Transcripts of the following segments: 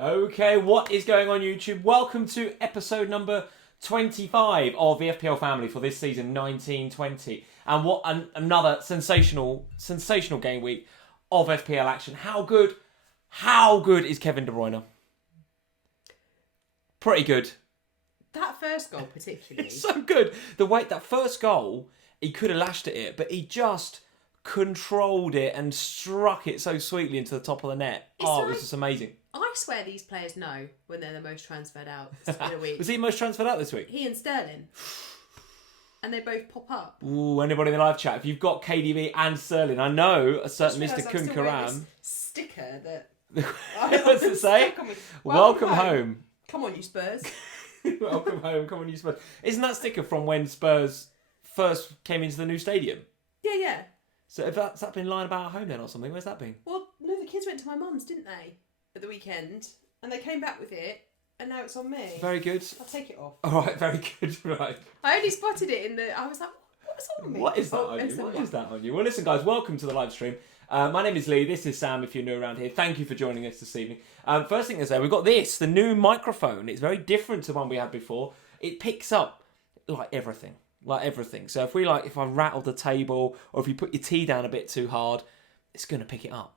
Okay, what is going on YouTube? Welcome to episode number 25 of the FPL Family for this season 1920. And what another sensational game week of FPL action. How good is Kevin De Bruyne? Pretty good. That first goal particularly. It's so good. That first goal, he could have lashed at it, but he just controlled it and struck it so sweetly into the top of the net. It was just amazing. I swear these players know when they're the most transferred out in a week. Was he most transferred out this week? He and Sterling. And they both pop up. Ooh, anybody in the live chat, if you've got KDB and Sterling, I know a certain Mr. Kunkaram. Sticker that... What's it say? Welcome home. Come on, you Spurs. Welcome home. Come on, you Spurs. Isn't that sticker from when Spurs first came into the new stadium? Yeah. So if that's been lying about at home then or something, where's that been? Well, no, the kids went to my mum's, didn't they? At the weekend. And they came back with it. And now it's on me. Very good. I'll take it off. All right, very good. Right. I only spotted it in the... I was like, what's on me? What is that on you? What is that on you? Well, listen, guys, welcome to the live stream. My name is Lee. This is Sam, if you're new around here. Thank you for joining us this evening. First thing to say, we've got the new microphone. It's very different to the one we had before. It picks up like everything. So if I rattle the table or if you put your tea down a bit too hard, it's going to pick it up.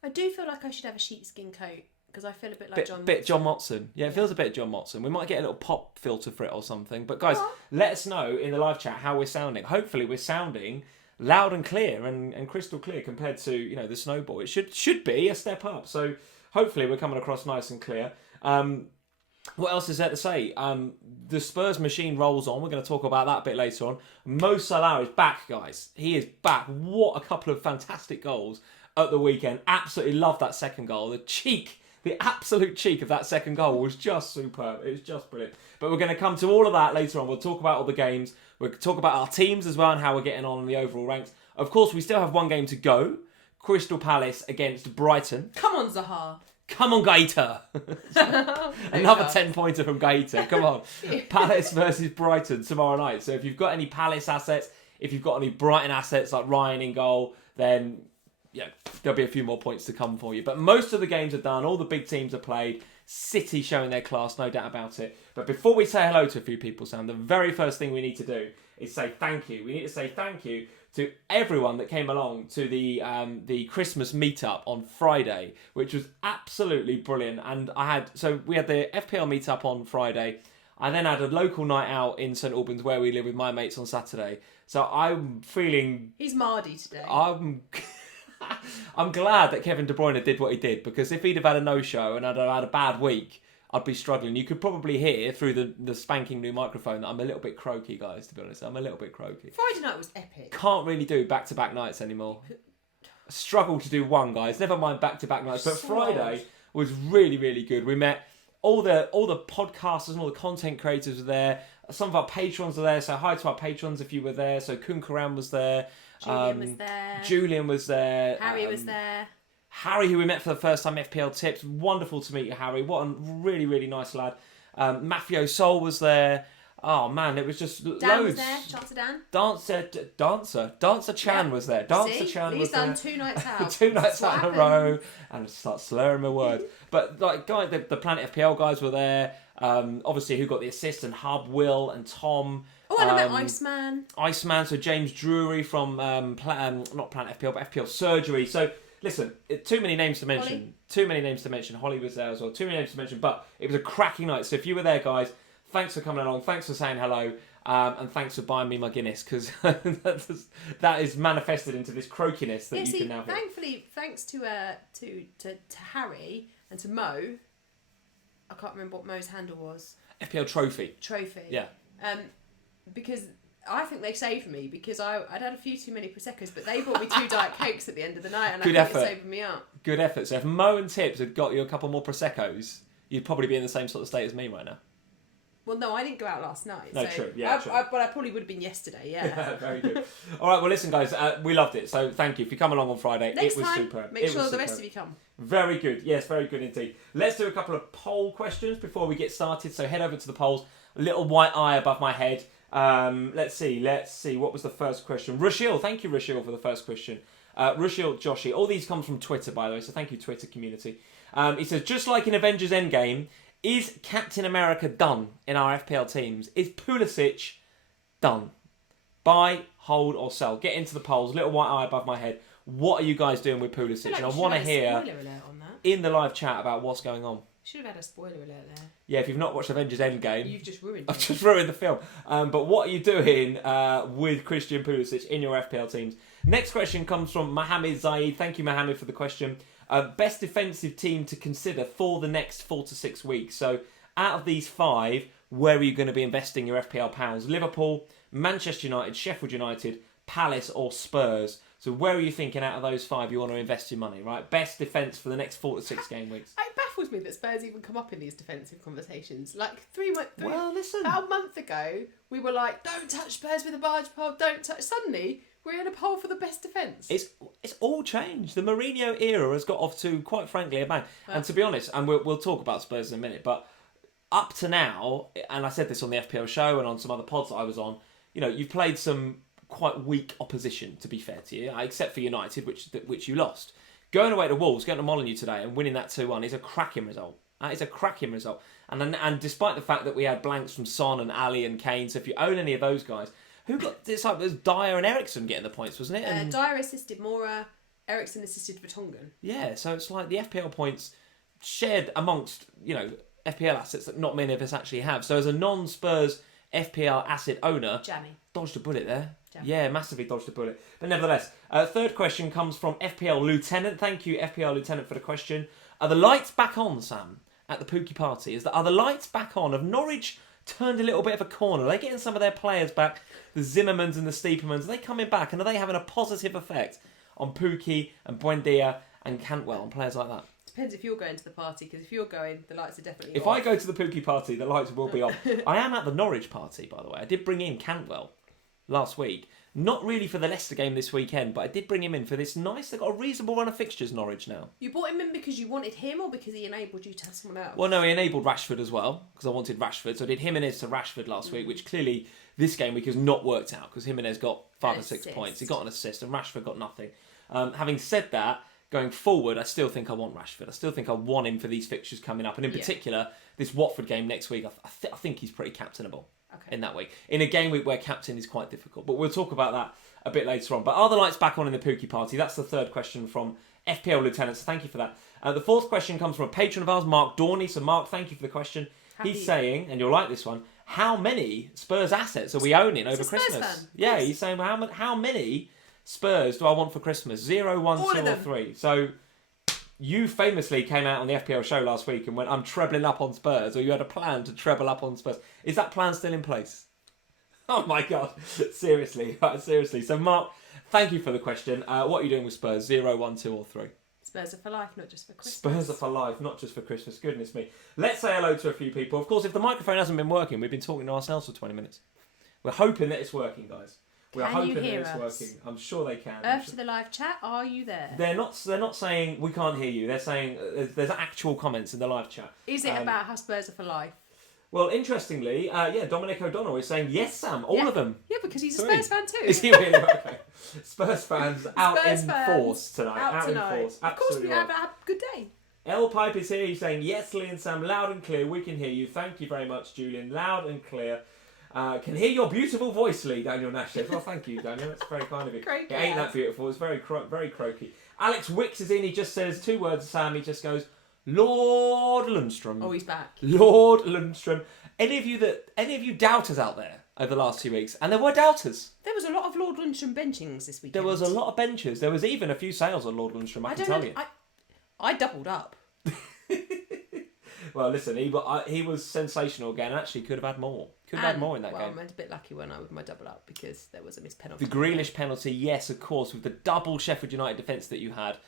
I do feel like I should have a sheepskin coat. Because I feel a bit like John Motson. John Motson. Yeah, it feels a bit John Motson. We might get a little pop filter for it or something. But guys, let us know in the live chat how we're sounding. Hopefully we're sounding loud and clear and crystal clear compared to, the snowball. It should be a step up. So hopefully we're coming across nice and clear. What else is there to say? The Spurs machine rolls on. We're going to talk about that a bit later on. Mo Salah is back, guys. He is back. What a couple of fantastic goals at the weekend. Absolutely love that second goal. The absolute cheek of that second goal was just superb. It was just brilliant. But we're going to come to all of that later on. We'll talk about all the games. We'll talk about our teams as well and how we're getting on in the overall ranks. Of course, we still have one game to go. Crystal Palace against Brighton. Come on, Zaha. Come on, Gaeta. Another 10-pointer from Gaeta. Come on. Palace versus Brighton tomorrow night. So if you've got any Palace assets, if you've got any Brighton assets like Ryan in goal, then... there'll be a few more points to come for you. But most of the games are done. All the big teams are played. City showing their class, no doubt about it. But before we say hello to a few people, Sam, the very first thing we need to do is say thank you. We need to say thank you to everyone that came along to the Christmas meetup on Friday, which was absolutely brilliant. And we had the FPL meetup on Friday. I then had a local night out in St Albans where we live with my mates on Saturday. So I'm feeling... He's Mardy today. I'm glad that Kevin De Bruyne did what he did, because if he'd have had a no-show and I'd have had a bad week, I'd be struggling. You could probably hear through the spanking new microphone that I'm a little bit croaky, guys, to be honest. I'm a little bit croaky. Friday night was epic. Can't really do back-to-back nights anymore. Struggle to do one, guys. Never mind back-to-back nights. But Friday was really, really good. We met all the podcasters and all the content creators were there. Some of our patrons were there. So hi to our patrons if you were there. So Kunkaram was there. Julian was there. Harry was there. Harry, who we met for the first time, FPL Tips. Wonderful to meet you, Harry. What a really, really nice lad. Matthew Sol was there. Oh, man, it was just Dan loads. Was there. Dancer Dan. Dancer Chan was there. Dancer Chan was there. He's done 2 nights out. 2 nights out in a row. And start slurring my words. But, guys, the Planet FPL guys were there. Obviously, who got the assist, and Hub, Will, and Tom. Oh, and I met Iceman, so James Drury from, not Planet FPL, but FPL Surgery. So, listen, too many names to mention. Holly was there as well. Too many names to mention, but it was a cracking night. So if you were there, guys, thanks for coming along. Thanks for saying hello. And thanks for buying me my Guinness, because that is manifested into this croakiness that you can now hear. Thankfully, thanks to Harry and to Mo, I can't remember what Mo's handle was. FPL Trophy. Yeah. Because I think they saved me, because I'd had a few too many Prosecco's, but they bought me 2 Diet Cokes at the end of the night, and Good I think effort. it saved me up. Good effort. So if Mo and Tips had got you a couple more Prosecco's, you'd probably be in the same sort of state as me right now. Well, no, I didn't go out last night. No, so true. Yeah, true. But I probably would have been yesterday, yeah. Very good. All right, well, listen, guys, we loved it. So thank you. If you come along on Friday, Next it was time, superb. Make sure the rest of you come. Very good. Yes, very good indeed. Let's do a couple of poll questions before we get started. So head over to the polls. A little white eye above my head. Let's see. What was the first question? Rashil, thank you, Rashil, for the first question. Rashil, Joshi. All these come from Twitter, by the way, so thank you, Twitter community. He says, just like in Avengers Endgame, is Captain America done in our FPL teams? Is Pulisic done? Buy, hold, or sell? Get into the polls. Little white eye above my head. What are you guys doing with Pulisic? And I want to hear in the live chat about what's going on. Should have had a spoiler alert there. Yeah, if you've not watched Avengers Endgame, you've just ruined it. I've just ruined the film. But what are you doing with Christian Pulisic in your FPL teams? Next question comes from Mohamed Zaid. Thank you, Mohamed, for the question. Best defensive team to consider for the next 4 to 6 weeks. So out of these 5, where are you going to be investing your FPL pounds? Liverpool, Manchester United, Sheffield United, Palace or Spurs? So where are you thinking out of those 5 you want to invest your money, right? Best defence for the next 4 to 6 game weeks. It baffles me that Spurs even come up in these defensive conversations. Like 3 months... Well, listen. About a month ago, we were like, don't touch Spurs with a barge pole, don't touch... Suddenly, we're in a poll for the best defence. It's all changed. The Mourinho era has got off to, quite frankly, a bang. Well, and to be honest, and we'll talk about Spurs in a minute, but up to now, and I said this on the FPL show and on some other pods that I was on, you know, you've played some quite weak opposition, to be fair to you, except for United, which you lost. Going away to Wolves, going to Molineux today and winning that 2-1 is a cracking result. That is a cracking result. And despite the fact that we had blanks from Son and Ali and Kane, so if you own any of those guys, who got... It's like it was Dyer and Ericsson getting the points, wasn't it? And Dyer assisted Mora, Ericsson assisted Vertonghen. Yeah, so it's like the FPL points shared amongst, you know, FPL assets that not many of us actually have. So as a non-Spurs FPL asset owner... Jammy. Dodged a bullet there. Jammy. Yeah, massively dodged a bullet. But nevertheless, third question comes from FPL Lieutenant. Thank you, FPL Lieutenant, for the question. Are the lights back on, Sam, at the Pukki party? Are the lights back on? Have Norwich turned a little bit of a corner? Are they getting some of their players back? The Zimmermans and the Steepermans, are they coming back? And are they having a positive effect on Pukki and Buendia and Cantwell and players like that? Depends if you're going to the party, because if you're going, the lights are definitely off. If I go to the Pukki party, the lights will be off. I am at the Norwich party, by the way. I did bring in Cantwell last week. Not really for the Leicester game this weekend, but I did bring him in for this nice... They've got a reasonable run of fixtures, Norwich, now. You brought him in because you wanted him or because he enabled you to have someone else? Well, no, he enabled Rashford as well, because I wanted Rashford. So I did Jimenez to Rashford last week, which clearly this game week has not worked out, because Jimenez got 5 or 6 points. He got an assist, and Rashford got nothing. Having said that, going forward, I still think I want Rashford. I still think I want him for these fixtures coming up. And in particular, this Watford game next week, I think he's pretty captainable in that week. In a game week where captain is quite difficult. But we'll talk about that a bit later on. But are the lights back on in the Pukki party? That's the third question from FPL Lieutenant. So thank you for that. The fourth question comes from a patron of ours, Mark Dorney. So Mark, thank you for the question. He's saying, and you'll like this one, how many Spurs assets are we owning over Christmas? Yeah, he's saying, how many Spurs do I want for Christmas? 0, 1, 2 or 3. So you famously came out on the FPL show last week and went, I'm trebling up on Spurs, or you had a plan to treble up on Spurs. Is that plan still in place? Oh my God. Seriously. So Mark, thank you for the question. What are you doing with Spurs? 0, 1, 2 or 3? Spurs are for life, not just for Christmas. Spurs are for life, not just for Christmas. Goodness me. Let's say hello to a few people. Of course, if the microphone hasn't been working, we've been talking to ourselves for 20 minutes. We're hoping that it's working, guys. We're hoping that it's working. I'm sure they can. To the live chat, are you there? They're not saying we can't hear you. They're saying there's actual comments in the live chat. Is it about how Spurs are for life? Well, interestingly, Dominic O'Donnell is saying yes, Sam, all of them. Yeah, because he's a Spurs fan too. Is he really? Okay. Spurs fans out in force tonight. Out in force. Of course, we have a good day. L Pipe is here. He's saying yes, Lee and Sam, loud and clear. We can hear you. Thank you very much, Julian. Loud and clear. Can hear your beautiful voice, Lee, Daniel Nash says. Well, thank you, Daniel. That's very kind of you. Croaky, it ain't that beautiful. It's very croaky. Alex Wicks is in. He just says 2 words, Sam. He just goes, Lord Lundstrom. Oh, he's back. Lord Lundstrom. Any of you doubters out there over the last 2 weeks? And there were doubters. There was a lot of Lord Lundstrom benchings this weekend. There was a lot of benches. There was even a few sales on Lord Lundstrom, I can tell you. I doubled up. Well, listen, he was sensational again. Actually, could have had more. Could have had more in that game. I'm a bit lucky when I with my double up because there was a missed penalty. The Grealish penalty, yes, of course, with the double Sheffield United defence that you had.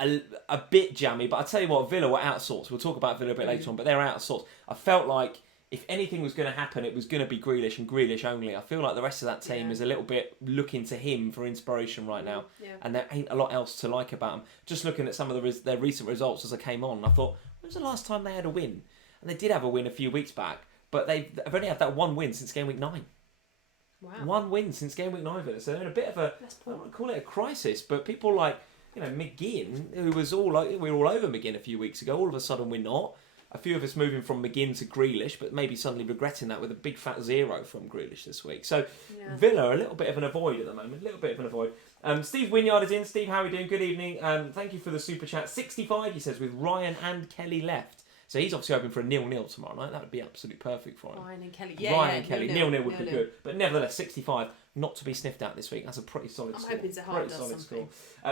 A bit jammy, but I tell you what, Villa were out of sorts. We'll talk about Villa a bit later on, but they're out of sorts. I felt like if anything was going to happen, it was going to be Grealish and Grealish only. I feel like the rest of that team is a little bit looking to him for inspiration right now, and there ain't a lot else to like about them. Just looking at some of their recent results as I came on, I thought, when was the last time they had a win? And they did have a win a few weeks back, but they've only had that one win since game week 9. Wow. 1 win since game week 9 for us. So they're in a bit of a, I don't want to call it a crisis, but people like, McGinn, who was we were all over McGinn a few weeks ago, all of a sudden we're not. A few of us moving from McGinn to Grealish, but maybe suddenly regretting that with a big fat 0 from Grealish this week. So Villa, a little bit of an avoid at the moment, Steve Wynyard is in. Steve, how are we doing? Good evening. Thank you for the super chat. 65, he says, with Ryan and Kelly left. So he's obviously hoping for a 0-0 tomorrow night. That would be absolutely perfect for him. Ryan and Kelly. Ryan and Kelly. 0-0 would be good. But nevertheless, 65, not to be sniffed at this week. That's a pretty solid score. I'm hoping Zaha does something.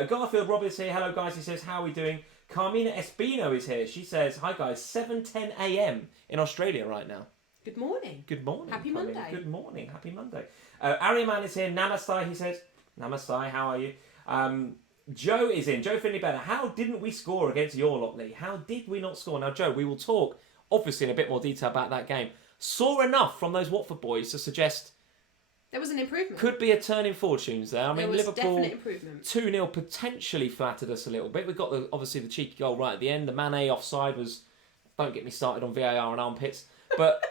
Garfield Rob is here. Hello, guys. He says, how are we doing? Carmina Espino is here. She says, hi, guys. 7:10 a.m. in Australia right now. Good morning. Good morning. Happy Carmina. Monday. Good morning. Happy Monday. Ariaman is here. Namaste, he says. Namaste, how are you? Joe is in. Joe Finley Better. How didn't we score against your lot, Lee? How did we not score? Now, Joe, we will talk, obviously, in a bit more detail about that game. Saw enough from those Watford boys to suggest there was an improvement. Could be a turn in fortunes there. I mean, was Liverpool definite improvement. 2-0 potentially flattered us a little bit. We got obviously the cheeky goal right at the end. The Mane offside was, don't get me started on VAR and armpits, but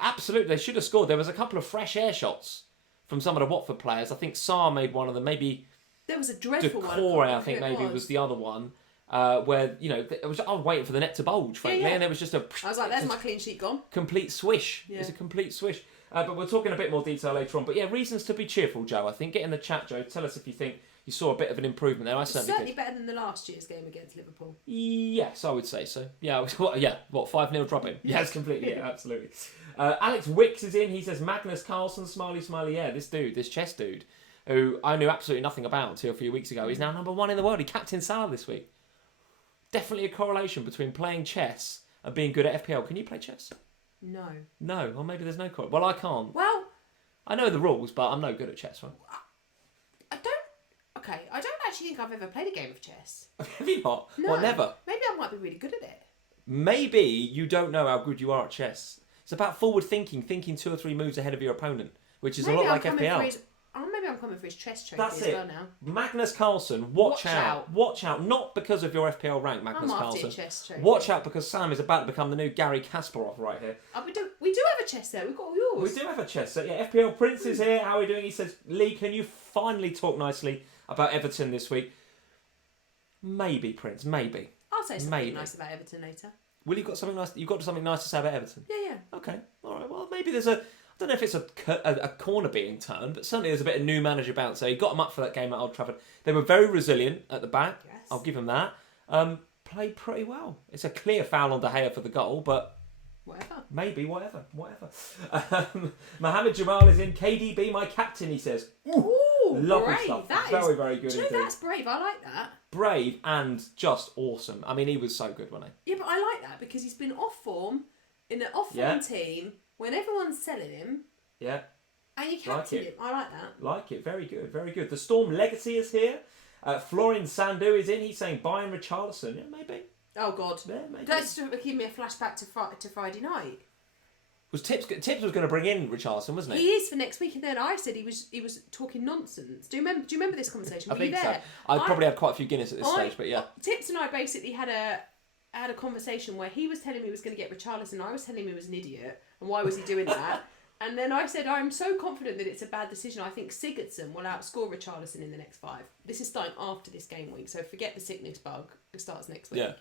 absolutely they should have scored. There was a couple of fresh air shots from some of the Watford players. I think Sarr made one of them. Maybe there was a dreadful Decore, one. I think maybe was the other one. Where I was waiting for the net to bulge, frankly, and it was just I was like, "There's my clean sheet gone." Complete swish. Yeah. It's a complete swish. But we'll talk in a bit more detail later on. But yeah, reasons to be cheerful, Joe. I think get in the chat, Joe. Tell us if you think you saw a bit of an improvement there. I certainly better than the last year's game against Liverpool. Yes, I would say so. Yeah, what 5-0 dropping? Yes, completely. Yeah, absolutely. Alex Wicks is in. He says Magnus Carlsen, smiley. Yeah, this chess dude, who I knew absolutely nothing about until a few weeks ago. He's now number 1 in the world. He captained Salah this week. Definitely a correlation between playing chess and being good at FPL. Can you play chess? No. No, or maybe there's no correlation. Well, I can't. Well, I know the rules, but I'm no good at chess, right? I don't actually think I've ever played a game of chess. Have you not? No. Well, never. Maybe I might be really good at it. Maybe you don't know how good you are at chess. It's about forward thinking 2 or 3 moves ahead of your opponent, which is a lot like FPL. Maybe I'm coming for his chess trophy That's well now. Magnus Carlsen, watch out. Watch out. Not because of your FPL rank, Magnus Carlsen. Chess trophy. Watch out because Sam is about to become the new Gary Kasparov right here. We do have a chess there. We've got all yours. We do have a chess set. Yeah, FPL Prince is here. How are we doing? He says, Lee, can you finally talk nicely about Everton this week? Maybe, Prince. Maybe. I'll say something nice about Everton later. Will you got something nice? You got something nice to say about Everton? Yeah. Okay. All right. Well, maybe there's I don't know if it's a corner being turned, but certainly there's a bit of new manager bounce there. He got them up for that game at Old Trafford. They were very resilient at the back. Yes. I'll give them that. Played pretty well. It's a clear foul on De Gea for the goal, but whatever. Maybe, whatever. Mohamed Jamal is in. KDB, my captain, he says. Ooh, lovely brave. stuff. That very, is, very good indeed. That's brave. I like that. Brave and just awesome. I mean, he was so good, wasn't he? Yeah, but I like that because he's been off form in an off-form team when everyone's selling him. Yeah. And you captain him. I like that. Like it. Very good. Very good. The Storm Legacy is here. Florian Sandu is in. He's saying Bayern Richarlison. Yeah, maybe. Oh, God. Yeah, maybe. That's to give me a flashback to Friday night. Was Tips was going to bring in Richarlison, wasn't he? He is for next week, and then I said he was talking nonsense. Do you remember this conversation? I think so. I probably had quite a few Guinness at this stage, but yeah. Tips and I basically had a conversation where he was telling me he was going to get Richarlison, and I was telling him he was an idiot, and why was he doing that? And then I said, I'm so confident that it's a bad decision. I think Sigurdsson will outscore Richarlison in the next 5. This is starting after this game week, so forget the sickness bug. It starts next week. Yeah.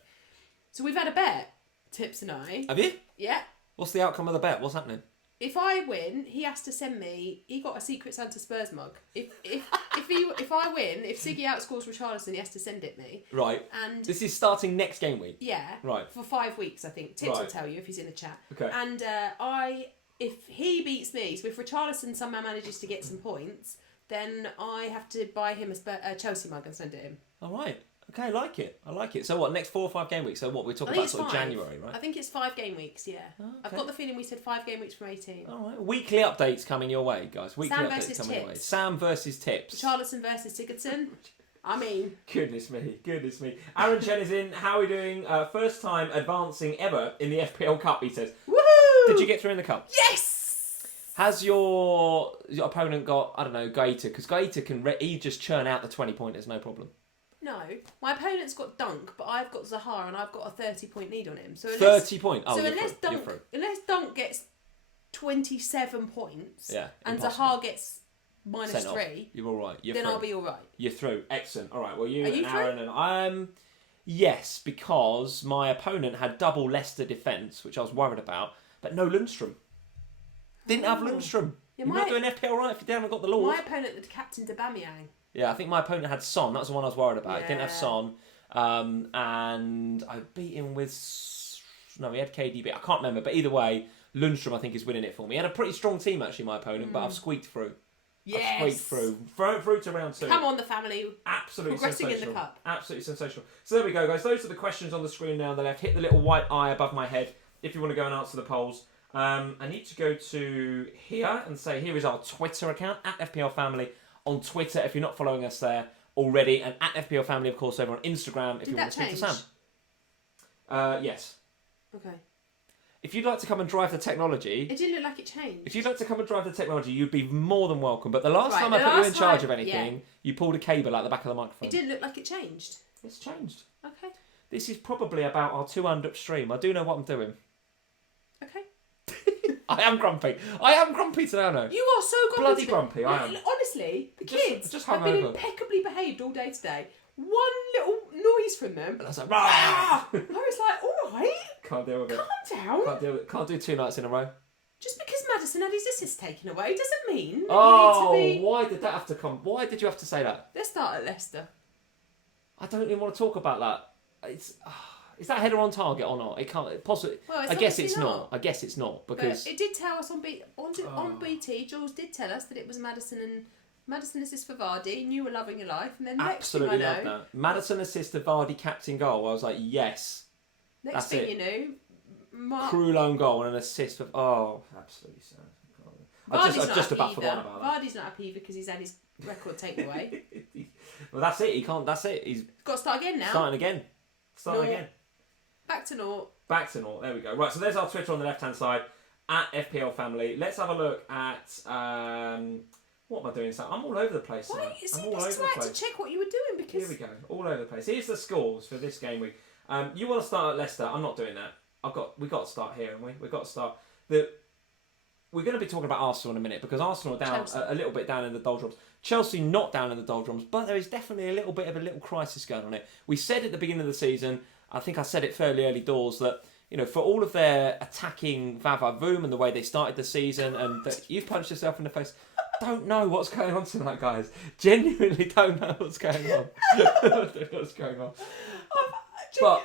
So we've had a bet, Tips and I. Have you? Yeah. What's the outcome of the bet? What's happening? If I win, he has to send me. He got a Secret Santa Spurs mug. If I win, if Siggy outscores Richarlison, he has to send it me. Right. And this is starting next game week. Yeah. Right. For 5 weeks, I think. Tips will tell you if he's in the chat. Okay. And if he beats me, so if Richarlison somehow manages to get some points, then I have to buy him a Chelsea mug and send it him. All right. Okay, I like it. So what, next 4 or 5 game weeks? So what, we're talking about sort of January, right? I think it's 5 game weeks, yeah. Oh, okay. I've got the feeling we said 5 game weeks from 18. All right. Weekly updates coming your way, guys. Sam versus Tips. Sam versus Tips. Richarlison versus Sigurdsson. I mean... Goodness me. Aaron Chen is in. How are we doing? First time advancing ever in the FPL Cup, he says. Woohoo! Did you get through in the Cup? Yes! Has your opponent got, I don't know, Gaeta? Because Gaeta he just churn out the 20-pointers, no problem. No, my opponent's got Dunk, but I've got Zaha and I've got a 30-point lead on him. So 30 points. Oh, so unless Dunk gets 27 points Yeah, and impossible. Zaha gets Sent off. -3, You're all right. You're then through. I'll be all right. You're through. Excellent. All right. Well, you Are and you Aaron and I. Yes, because my opponent had double Leicester defence, which I was worried about, but no Lundstrom. Didn't have Lundstrom. Yeah, You're not doing FPL right if you haven't got the Lord. My opponent had captained Aubameyang. Yeah, I think my opponent had Son. That was the one I was worried about. Yeah. Didn't have Son. And I beat him with... No, he had KDB. I can't remember. But either way, Lundstrom, I think, is winning it for me. He had a pretty strong team, actually, my opponent, but I've squeaked through. Yes. I've squeaked through to round 2. Come on, the family. Absolutely Progressing sensational. in the cup. Absolutely sensational. So there we go, guys. Those are the questions on the screen now on the left. Hit the little white eye above my head if you want to go and answer the polls. I need to go to here and say, here is our Twitter account, at FPL Family on Twitter, if you're not following us there already, and at FPL Family, of course, over on Instagram, if you want to speak to Sam. Yes. Okay. If you'd like to come and drive the technology... It didn't look like it changed. If you'd like to come and drive the technology, you'd be more than welcome. But the last Right, time I the put you in last charge time- of anything, you pulled a cable out the back of the microphone. It didn't look like it changed. It's changed. Okay. This is probably about our 200 upstream. I do know what I'm doing. Okay. I am grumpy. I am grumpy today, I know. You are so grumpy. Bloody today. grumpy, I am. Honestly, the Just- kids just have been hungover. impeccably behaved all day today. One little noise from them. And I was like, I rah! was like, all right, Can't deal with it. calm down. Can't deal with it. Can't do 2 nights in a row. Just because Maddison had his assist taken away doesn't mean Oh, you need to be... why did that have to come? Why did you have to say that? Let's start at Leicester. I don't even want to talk about that. It's... Is that header on target or not? It can't possibly. Well, it's I guess obviously it's not. I guess it's not because But it did tell us on BT. Jules did tell us that it was Maddison assist for Vardy, and you were loving your life. And then absolutely next love thing I know, that. Madison assist to Vardy, captain goal. I was like, yes. next That's thing it. you know, Mark. Crew lone goal and an assist for absolutely sad. I just about forgot about that. Vardy's not happy either because he's had his record taken away. Well, that's it. He can't. That's it. He's Got to start again now. starting again. Starting Naught. again. Back to naught. Back to naught. There we go. Right, so there's our Twitter on the left-hand side, at FPL Family. Let's have a look at... what am I doing? I'm all over the place Why? tonight. See, I'm all this over is the why I had place. to check what you were doing because... Here we go. All over the place. Here's the scores for this game week. You want to start at Leicester. I'm not doing that. We've got to start here, haven't we? We've got to start... We're going to be talking about Arsenal in a minute because Arsenal are down a little bit down in the doldrums. Chelsea not down in the doldrums, but there is definitely a little bit of a little crisis going on here. We said at the beginning of the season, I think I said it fairly early doors, that for all of their attacking va-va-voom and the way they started the season, and that you've punched yourself in the face. Don't know what's going on tonight, guys. Genuinely don't know what's going on. Don't know what's going on. But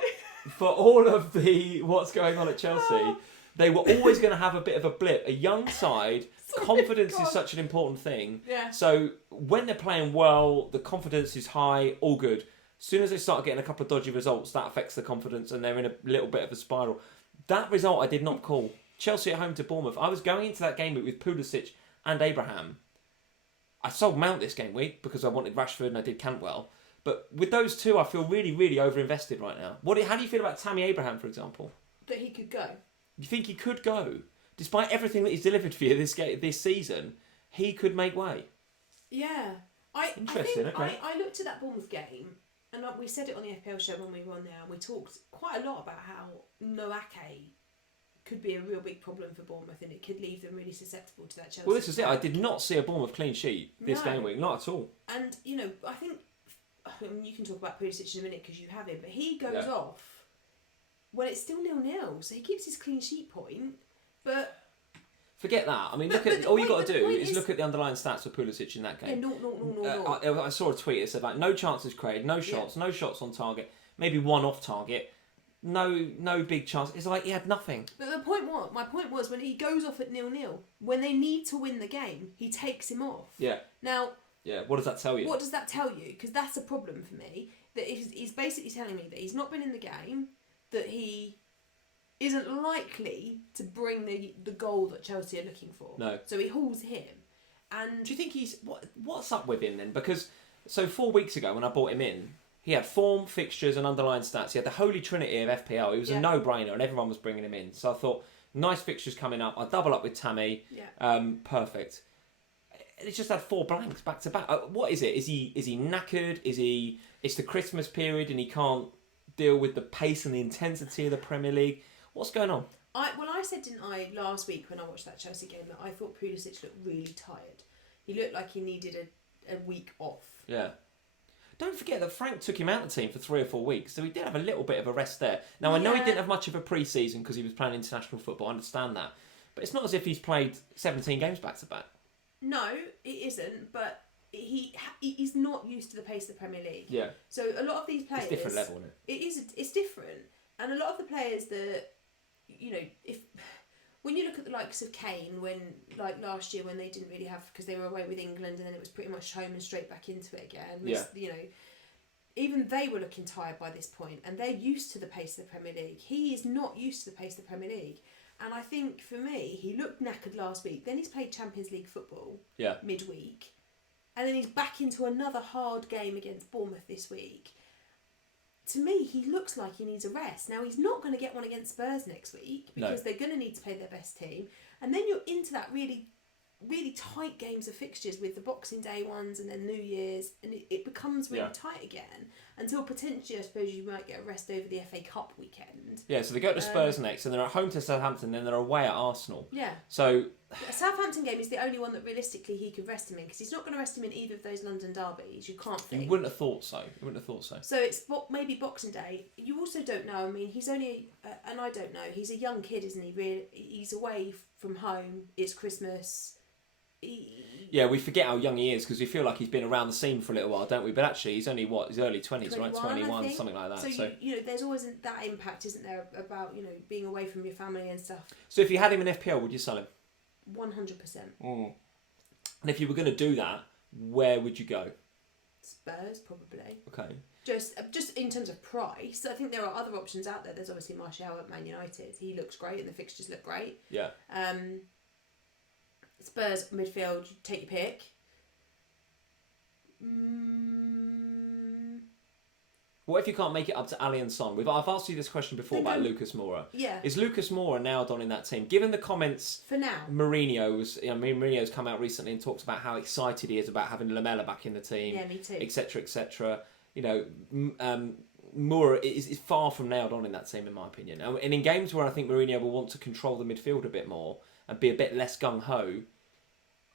for all of the what's going on at Chelsea, they were always going to have a bit of a blip. A young side, confidence is such an important thing. Yeah. So when they're playing well, the confidence is high, all good. As soon as they start getting a couple of dodgy results, that affects the confidence and they're in a little bit of a spiral. That result I did not call. Chelsea at home to Bournemouth. I was going into that game week with Pulisic and Abraham. I sold Mount this game week because I wanted Rashford and I did Cantwell. But with those two, I feel really, really over-invested right now. How do you feel about Tammy Abraham, for example? That he could go. You think he could go? Despite everything that he's delivered for you this season, he could make way. Yeah. Interesting, okay. I looked at that Bournemouth game, and we said it on the FPL show when we were on there, and we talked quite a lot about how Noake could be a real big problem for Bournemouth, and it could leave them really susceptible to that Chelsea. Well, this is it. I did not see a Bournemouth clean sheet this game week, not at all. And, I think, you can talk about Pulisic in a minute because you have him, but he goes off when it's still 0-0, so he keeps his clean sheet point, but... Forget that. I mean, all you got to do is look at the underlying stats for Pulisic in that game. No. I saw a tweet that said, like, no chances created, no shots, no shots on target, maybe one off target, no big chance. It's like he had nothing. But my point was, when he goes off at 0-0, when they need to win the game, he takes him off. Yeah. Now... Yeah, what does that tell you? What does that tell you? Because that's a problem for me. That he's basically telling me that he's not been in the game, that he isn't likely to bring the goal that Chelsea are looking for. No. So he hauls him. And do you think what's up with him then? Because 4 weeks ago when I bought him in, he had form, fixtures, and underlying stats. He had the holy trinity of FPL. He was a no-brainer, and everyone was bringing him in. So I thought, nice fixtures coming up. I'll double up with Tammy. Yeah. Perfect. He's just had 4 blanks back to back. What is it? Is he knackered? It's the Christmas period and he can't deal with the pace and the intensity of the Premier League? What's going on? I said, didn't I, last week when I watched that Chelsea game, that I thought Pulisic looked really tired. He looked like he needed a week off. Yeah. Don't forget that Frank took him out of the team for 3 or 4 weeks, so he did have a little bit of a rest there. Now, I know he didn't have much of a pre-season because he was playing international football, I understand that. But it's not as if he's played 17 games back-to-back. No, it isn't, but he's not used to the pace of the Premier League. Yeah. So a lot of these players... It's a different level, isn't it? It's different. And a lot of the players that, you know, when you look at the likes of Kane, when, like last year when they didn't really have, because they were away with England and then it was pretty much home and straight back into it again. You know, even they were looking tired by this point, and they're used to the pace of the Premier League. He is not used to the pace of the Premier League. And I think, for me, he looked knackered last week. Then he's played Champions League football midweek. And then he's back into another hard game against Bournemouth this week. To me, he looks like he needs a rest. Now, he's not going to get one against Spurs next week because they're going to need to play their best team. And then you're into that really, really tight games of fixtures with the Boxing Day ones and then New Year's. And it becomes really tight again until potentially, I suppose, you might get a rest over the FA Cup weekend. Yeah, so they go to Spurs next, and they're at home to Southampton, then they're away at Arsenal. Yeah. So... a Southampton game is the only one that realistically he could rest him in, because he's not going to rest him in either of those London derbies. You can't think. You wouldn't have thought so. So it's maybe Boxing Day. You also don't know. I mean, he's only, and I don't know. He's a young kid, isn't he? Really, he's away from home. It's Christmas. Yeah, we forget how young he is because we feel like he's been around the scene for a little while, don't we? But actually, he's only his early 20s, right? 21, something like that. So you know, there's always that impact, isn't there, about being away from your family and stuff. So if you had him in FPL, would you sell him? 100%. And if you were going to do that, where would you go? Spurs, probably. Okay. Just in terms of price, I think there are other options out there. There's obviously Martial at Man United. He looks great and the fixtures look great. Yeah. Spurs, midfield, take your pick. What if you can't make it up to Ali and Son? I've asked you this question before about Lucas Moura. Yeah. Is Lucas Moura nailed on in that team? Given the comments... For now. Mourinho's come out recently and talked about how excited he is about having Lamela back in the team. Yeah, me too. Etc, etc. Moura is far from nailed on in that team, in my opinion. And in games where I think Mourinho will want to control the midfield a bit more and be a bit less gung-ho,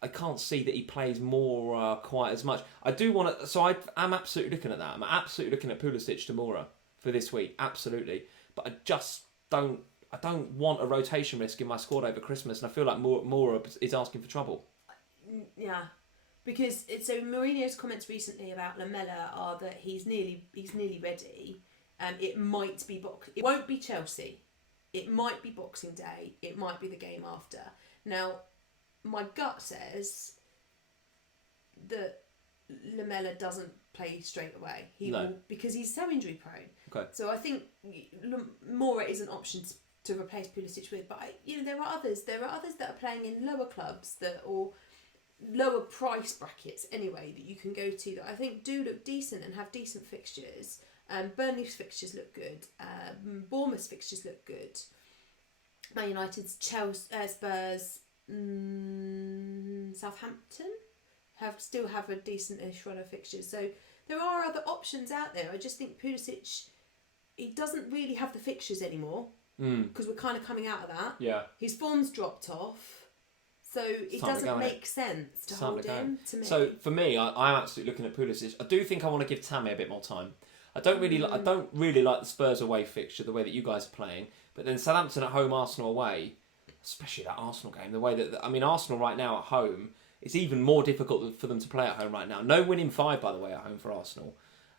I can't see that he plays more quite as much. I do want to... So I'm absolutely looking at that. I'm absolutely looking at Pulisic to Moura for this week. Absolutely. But I just don't... I don't want a rotation risk in my squad over Christmas, and I feel like Moura is asking for trouble. Yeah. Because so Mourinho's comments recently about Lamela are that he's nearly ready. It might be It won't be Chelsea. It might be Boxing Day. It might be the game after. Now, my gut says that Lamela doesn't play straight away. He will, because he's so injury prone. Okay. So I think Moura is an option to replace Pulisic with. But there are others. There are others that are playing in lower clubs or lower price brackets anyway that you can go to that I think do look decent and have decent fixtures. Burnley's fixtures look good. Bournemouth's fixtures look good. Man United's, Chelsea, Spurs, Southampton still have a decent-ish run of fixtures. So there are other options out there. I just think Pulisic, he doesn't really have the fixtures anymore because we're kind of coming out of that. Yeah. His form's dropped off. So it doesn't make sense to hold him, to me. So for me, I'm absolutely looking at Pulisic. I do think I want to give Tammy a bit more time. I don't really like the Spurs away fixture, the way that you guys are playing. But then Southampton at home, Arsenal away, especially that Arsenal game, the way that... Arsenal right now at home, it's even more difficult for them to play at home right now. No winning 5, by the way, at home for Arsenal.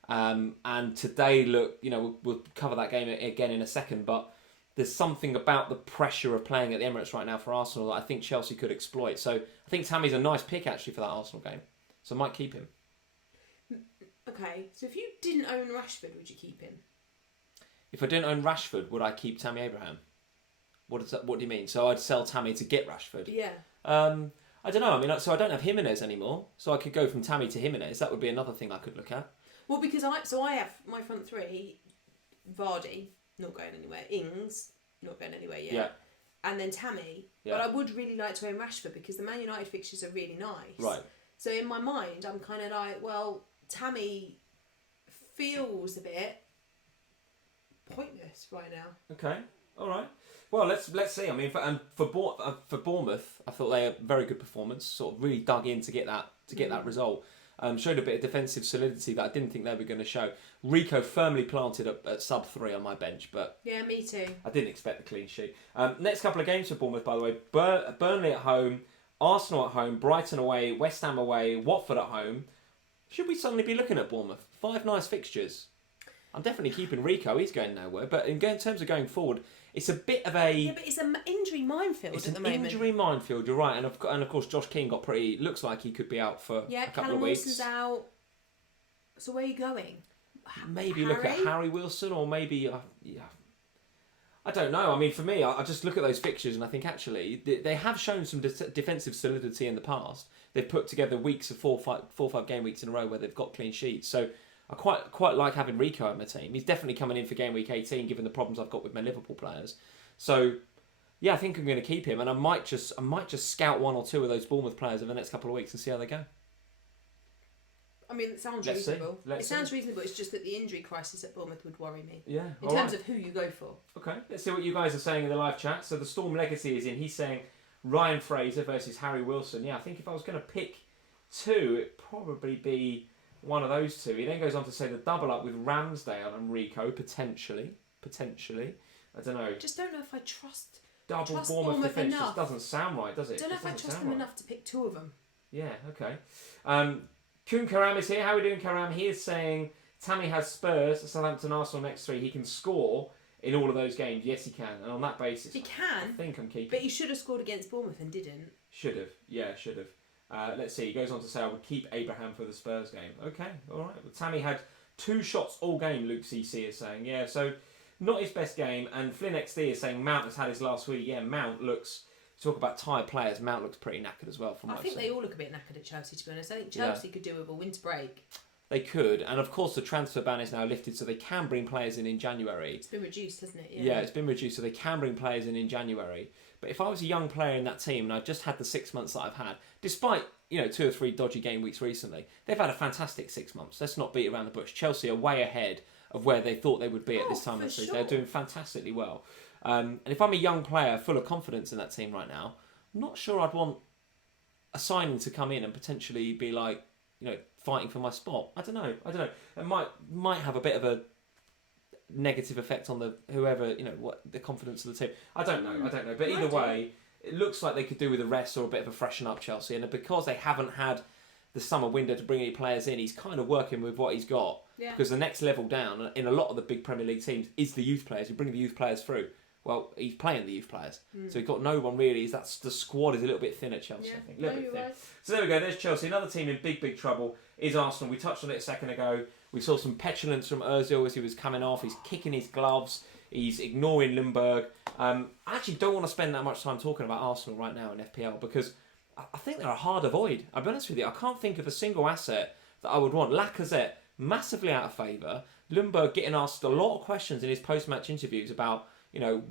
And today, look, we'll cover that game again in a second, but there's something about the pressure of playing at the Emirates right now for Arsenal that I think Chelsea could exploit. So I think Tammy's a nice pick, actually, for that Arsenal game. So I might keep him. Okay, so if you didn't own Rashford, would you keep him? If I didn't own Rashford, would I keep Tammy Abraham? What do you mean? So I'd sell Tammy to get Rashford? Yeah. I don't know. So I don't have Jimenez anymore. So I could go from Tammy to Jimenez. That would be another thing I could look at. Well, because I have my front three, Vardy, not going anywhere. Ings, not going anywhere yet. Yeah. And then Tammy. Yeah. But I would really like to own Rashford because the Man United fixtures are really nice. Right. So in my mind, I'm kind of like, well, Tammy feels a bit pointless right now. Okay. All right. Well, let's see. I mean, for Bournemouth, I thought they had a very good performance. Sort of really dug in to get that result. Showed a bit of defensive solidity that I didn't think they were going to show. Rico firmly planted at sub 3 on my bench, but yeah, me too. I didn't expect the clean sheet. Next couple of games for Bournemouth, by the way: Burnley at home, Arsenal at home, Brighton away, West Ham away, Watford at home. Should we suddenly be looking at Bournemouth? 5 nice fixtures. I'm definitely keeping Rico. He's going nowhere. But in terms of going forward, it's a bit of a... Yeah, but it's an injury minefield at the moment. It's an injury minefield, you're right. And of course, Josh King looks like he could be out for a couple Callum of weeks. Wilson's out. So where are you going? Maybe look at Harry Wilson, or maybe... I don't know. I mean, for me, I just look at those fixtures and I think, actually, they have shown some defensive solidity in the past. They've put together weeks of 4 or 5 game weeks in a row where they've got clean sheets. So I quite like having Rico in my team. He's definitely coming in for game week 18, given the problems I've got with my Liverpool players. So yeah, I think I'm going to keep him, and I might just scout 1 or 2 of those Bournemouth players over the next couple of weeks and see how they go. I mean, it sounds reasonable. It sounds reasonable. It's just that the injury crisis at Bournemouth would worry me. Yeah. In terms of who you go for. Okay, let's see what you guys are saying in the live chat. So the Storm Legacy is in. He's saying Ryan Fraser versus Harry Wilson. Yeah, I think if I was going to pick 2, it'd probably be one of those 2. He then goes on to say the double up with Ramsdale and Rico, potentially. I don't know. Just don't know if I trust Bournemouth defence enough. Just doesn't sound right, does it? Don't know if I trust them enough to pick 2 of them. Yeah, okay. Kun Karam is here. How are we doing, Karam? He is saying Tammy has Spurs, Southampton, Arsenal next 3. He can score in all of those games. Yes, he can. And on that basis, he can. I think I'm keeping. But he should have scored against Bournemouth and didn't. Should have. Yeah, should have. Let's see. He goes on to say I would keep Abraham for the Spurs game. Okay, all right. Well, Tammy had 2 shots all game, Luke CC is saying. Yeah, so not his best game. And Flynn XD is saying Mount has had his last week. Yeah, Mount looks... Talk about tired players. Mount looks pretty knackered as well. I think they all look a bit knackered at Chelsea, to be honest. I think Chelsea could do with a winter break. They could, and of course the transfer ban is now lifted, so they can bring players in January. It's been reduced, hasn't it? Yeah, it's been reduced, so they can bring players in January. But if I was a young player in that team and I just had the 6 months that I've had, despite 2 or 3 dodgy game weeks recently, they've had a fantastic 6 months. Let's not beat around the bush. Chelsea are way ahead of where they thought they would be at this time of the season. They're doing fantastically well. And if I'm a young player full of confidence in that team right now, I'm not sure I'd want a signing to come in and potentially be like, fighting for my spot. I don't know. It might have a bit of a negative effect on the confidence of the team. I don't know. But either way, it looks like they could do with a rest or a bit of a freshen up, Chelsea. And because they haven't had the summer window to bring any players in, he's kind of working with what he's got. Yeah. Because the next level down in a lot of the big Premier League teams is the youth players. You bring the youth players through. Well, he's playing the youth players, so he's got no one really. The squad is a little bit thin at Chelsea, I think. A little bit thin. Right. So there we go, there's Chelsea. Another team in big trouble is Arsenal. We touched on it a second ago. We saw some petulance from Ozil as he was coming off. He's kicking his gloves. He's ignoring Ljungberg. I actually don't want to spend that much time talking about Arsenal right now in FPL because I think they're a hard avoid. I'll be honest with you. I can't think of a single asset that I would want. Lacazette, massively out of favour. Ljungberg getting asked a lot of questions in his post-match interviews about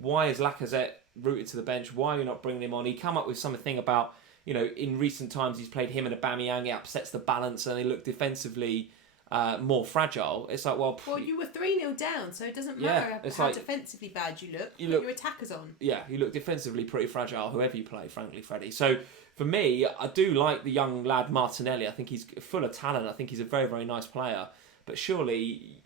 why is Lacazette rooted to the bench? Why are you not bringing him on? He come up with something about, in recent times he's played him and Aubameyang. It upsets the balance and they look defensively more fragile. It's like, well, you were 3-0 down, so it doesn't matter how defensively bad you look. Put your attackers on. Yeah, you look defensively pretty fragile, whoever you play, frankly, Freddie. So for me, I do like the young lad Martinelli. I think he's full of talent. I think he's a very, very nice player. But surely...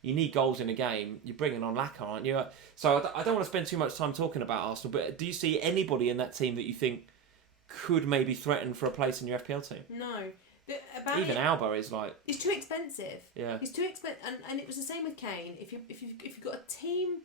You need goals in a game. You're bringing on Laka, aren't you? So I don't want to spend too much time talking about Arsenal, but do you see anybody in that team that you think could maybe threaten for a place in your FPL team? No. Even Alba is like... He's too expensive. Yeah. He's too expensive. And it was the same with Kane. If you've got a team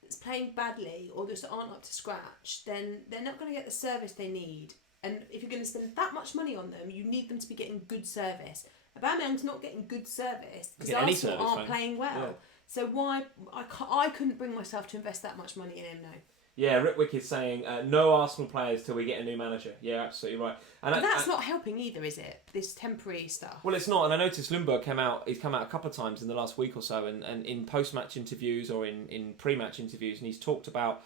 that's playing badly or just aren't up to scratch, then they're not going to get the service they need. And if you're going to spend that much money on them, you need them to be getting good service. Aubameyang's not getting good service because Arsenal aren't playing well. Yeah. So why I couldn't bring myself to invest that much money in him now. Yeah, Ritwick is saying no Arsenal players till we get a new manager. Yeah, absolutely right. And that's not helping either, is it? This temporary stuff. Well, it's not. And I noticed Ljungberg he's come out a couple of times in the last week or so, and in post-match interviews or in pre-match interviews, and he's talked about.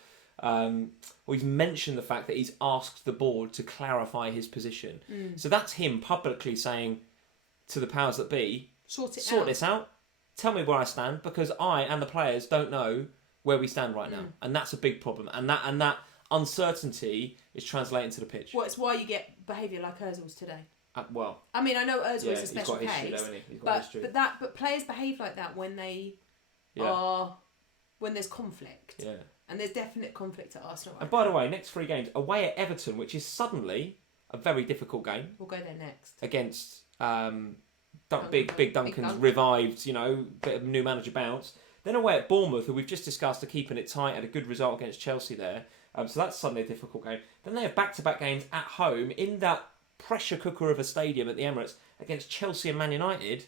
He's mentioned the fact that he's asked the board to clarify his position. So that's him publicly saying to the powers that be, sort this out. Tell me where I stand, because I and the players don't know where we stand right now, and that's a big problem. And that uncertainty is translating to the pitch. Well, it's why you get behaviour like Ozil's today. Well, I mean, I know Ozil's a special he's got case, history, though, hasn't he? He's got history. but players behave like that when they are when there's conflict. Yeah. And there's definite conflict at Arsenal. And by the way, next 3 games away at Everton, which is suddenly a very difficult game. We'll go there next against Big Duncan's revived, bit of new manager bounce. Then away at Bournemouth, who we've just discussed are keeping it tight, had a good result against Chelsea there. So that's suddenly a difficult game. Then they have back-to-back games at home in that pressure cooker of a stadium at the Emirates against Chelsea and Man United.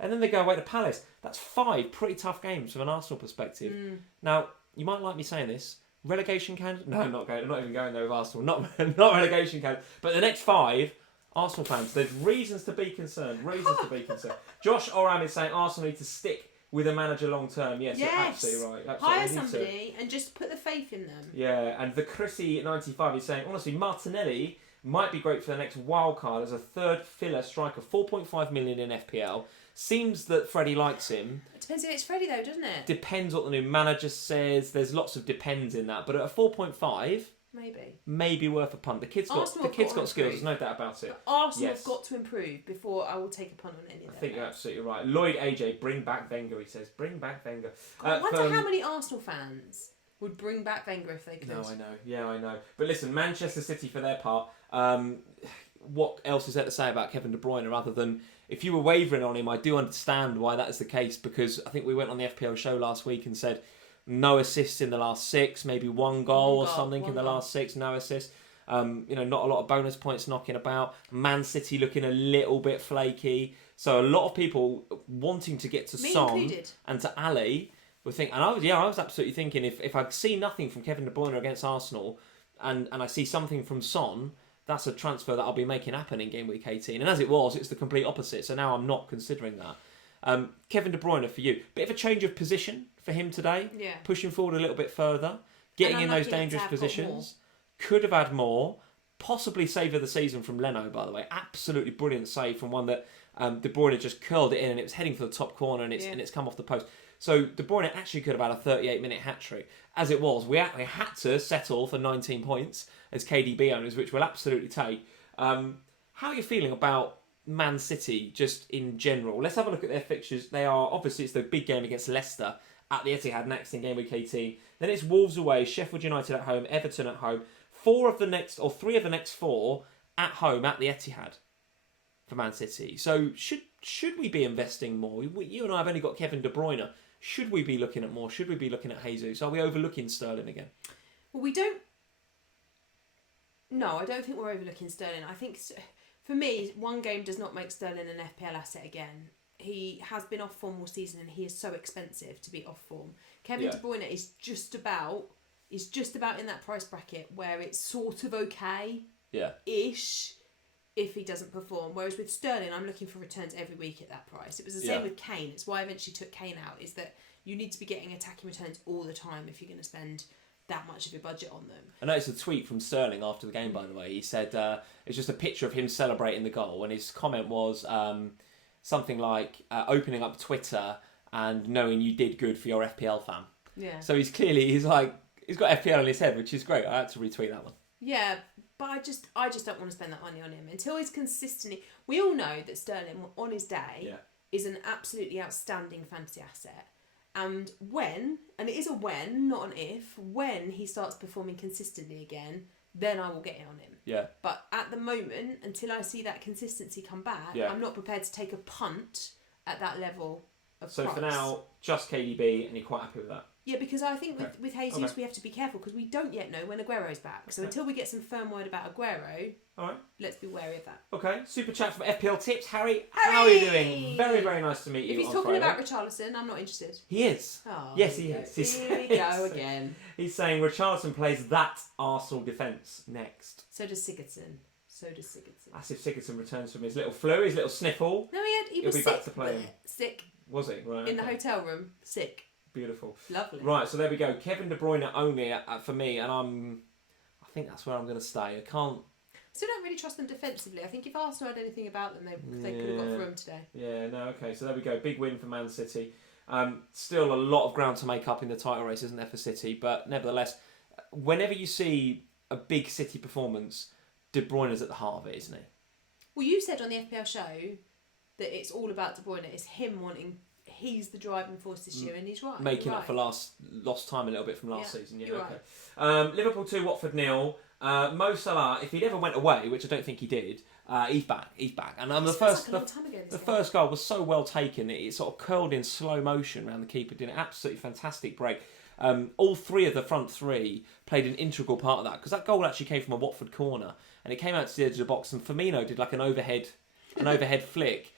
And then they go away to Palace. That's 5 pretty tough games from an Arsenal perspective. Now, you might like me saying this. Relegation candidate? No, I'm not even going there with Arsenal. Not relegation candidate. But the next 5, Arsenal fans, there's reasons to be concerned. Josh Oram is saying Arsenal need to stick with a manager long term. Yes, you're absolutely right. Absolutely. Hire somebody and just put the faith in them. Yeah, and the Chrissy 95 is saying, honestly, Martinelli might be great for the next wild card as a third filler striker. 4.5 million in FPL. Seems that Freddie likes him. It depends if it's Freddie though, doesn't it? Depends what the new manager says. There's lots of depends in that. But at a 4.5, maybe worth a punt. The kid's got skills. There's no doubt about it. But Arsenal have got to improve before I will take a punt on any of them. I think you're absolutely right. Lloyd AJ, bring back Wenger. He says, bring back Wenger. I wonder how many Arsenal fans would bring back Wenger if they could. No, I know. Yeah, I know. But listen, Manchester City for their part. What else is there to say about Kevin De Bruyne other than if you were wavering on him, I do understand why that is the case, because I think we went on the FPL show last week and said no assists in the last 6, maybe one goal or something in the last 6, no assists. Not a lot of bonus points knocking about. Man City looking a little bit flaky. So a lot of people wanting to get to Son and to Ali were thinking, and I was absolutely thinking if I see nothing from Kevin De Bruyne against Arsenal and I see something from Son, that's a transfer that I'll be making happen in game week 18. And as it was, it's the complete opposite. So now I'm not considering that. Kevin De Bruyne for you. Bit of a change of position for him today. Yeah. Pushing forward a little bit further. Getting in those dangerous positions. Could have had more. Possibly save of the season from Leno, by the way. Absolutely brilliant save from one that De Bruyne just curled it in and it was heading for the top corner and it's come off the post. So De Bruyne actually could have had a 38-minute hat-trick. As it was, we had to settle for 19 points as KDB owners, which we'll absolutely take. How are you feeling about Man City just in general? Let's have a look at their fixtures. They are, obviously, it's the big game against Leicester at the Etihad next in game week 18. Then it's Wolves away, Sheffield United at home, Everton at home. 3 of the next 4 at home at the Etihad for Man City. So should we be investing more? You and I have only got Kevin De Bruyne. Should we be looking at more? Should we be looking at Jesus? Are we overlooking Sterling again? Well, we don't. No, I don't think we're overlooking Sterling. I think, for me, one game does not make Sterling an FPL asset again. He has been off form all season and he is so expensive to be off form. Kevin De Bruyne is just about in that price bracket where it's sort of okay-ish if he doesn't perform. Whereas with Sterling, I'm looking for returns every week at that price. It was the same with Kane. It's why I eventually took Kane out, is that you need to be getting attacking returns all the time if you're going to spend that much of your budget on them. I noticed a tweet from Sterling after the game, by the way. He said it's just a picture of him celebrating the goal, and his comment was something like opening up Twitter and knowing you did good for your FPL fam. Yeah. So he's got FPL in his head, which is great. I had to retweet that one. Yeah, but I just don't want to spend that money on him until he's consistently. We all know that Sterling on his day is an absolutely outstanding fantasy asset. And and it is a when, not an if, when he starts performing consistently again, then I will get in on him. Yeah. But at the moment, until I see that consistency come back, I'm not prepared to take a punt at that level of price. So for now, just KDB, and you're quite happy with that? Yeah, because I think with Jesus we have to be careful because we don't yet know when Aguero's back. So until we get some firm word about Aguero, let's be wary of that. Okay, super chat from FPL Tips. Harry, how are you doing? Very, very nice to meet you. If he's talking about Richarlison, I'm not interested. He is. Oh, yes, he is. Here we go again. He's saying Richarlison plays that Arsenal defence next. So does Sigurdsson. As if Sigurdsson returns from his little flu, his little sniffle. No, he was sick. Back to playing. Sick. Was he? Right. In the hotel room. Sick. Beautiful. Lovely. Right, so there we go. Kevin De Bruyne only for me, and I think that's where I'm going to stay. I can't. Still don't really trust them defensively. I think if Arsenal had anything about them, they could have got through them today. Yeah, no, okay. So there we go. Big win for Man City. Still a lot of ground to make up in the title race, isn't there, for City? But nevertheless, whenever you see a big City performance, De Bruyne's at the heart of it, isn't he? Well, you said on the FPL show that it's all about De Bruyne. It's him wanting. He's the driving force this year, and he's right. Making up for lost time a little bit from last season. Yeah, you're okay. right. Liverpool 2, Watford 0. Mo Salah, if he'd ever went away, which I don't think he did, he's back. And the first goal was so well taken. It sort of curled in slow motion around the keeper. Did an absolutely fantastic break. All three of the front three played an integral part of that, because that goal actually came from a Watford corner, and it came out to the edge of the box, and Firmino did like an overhead flick.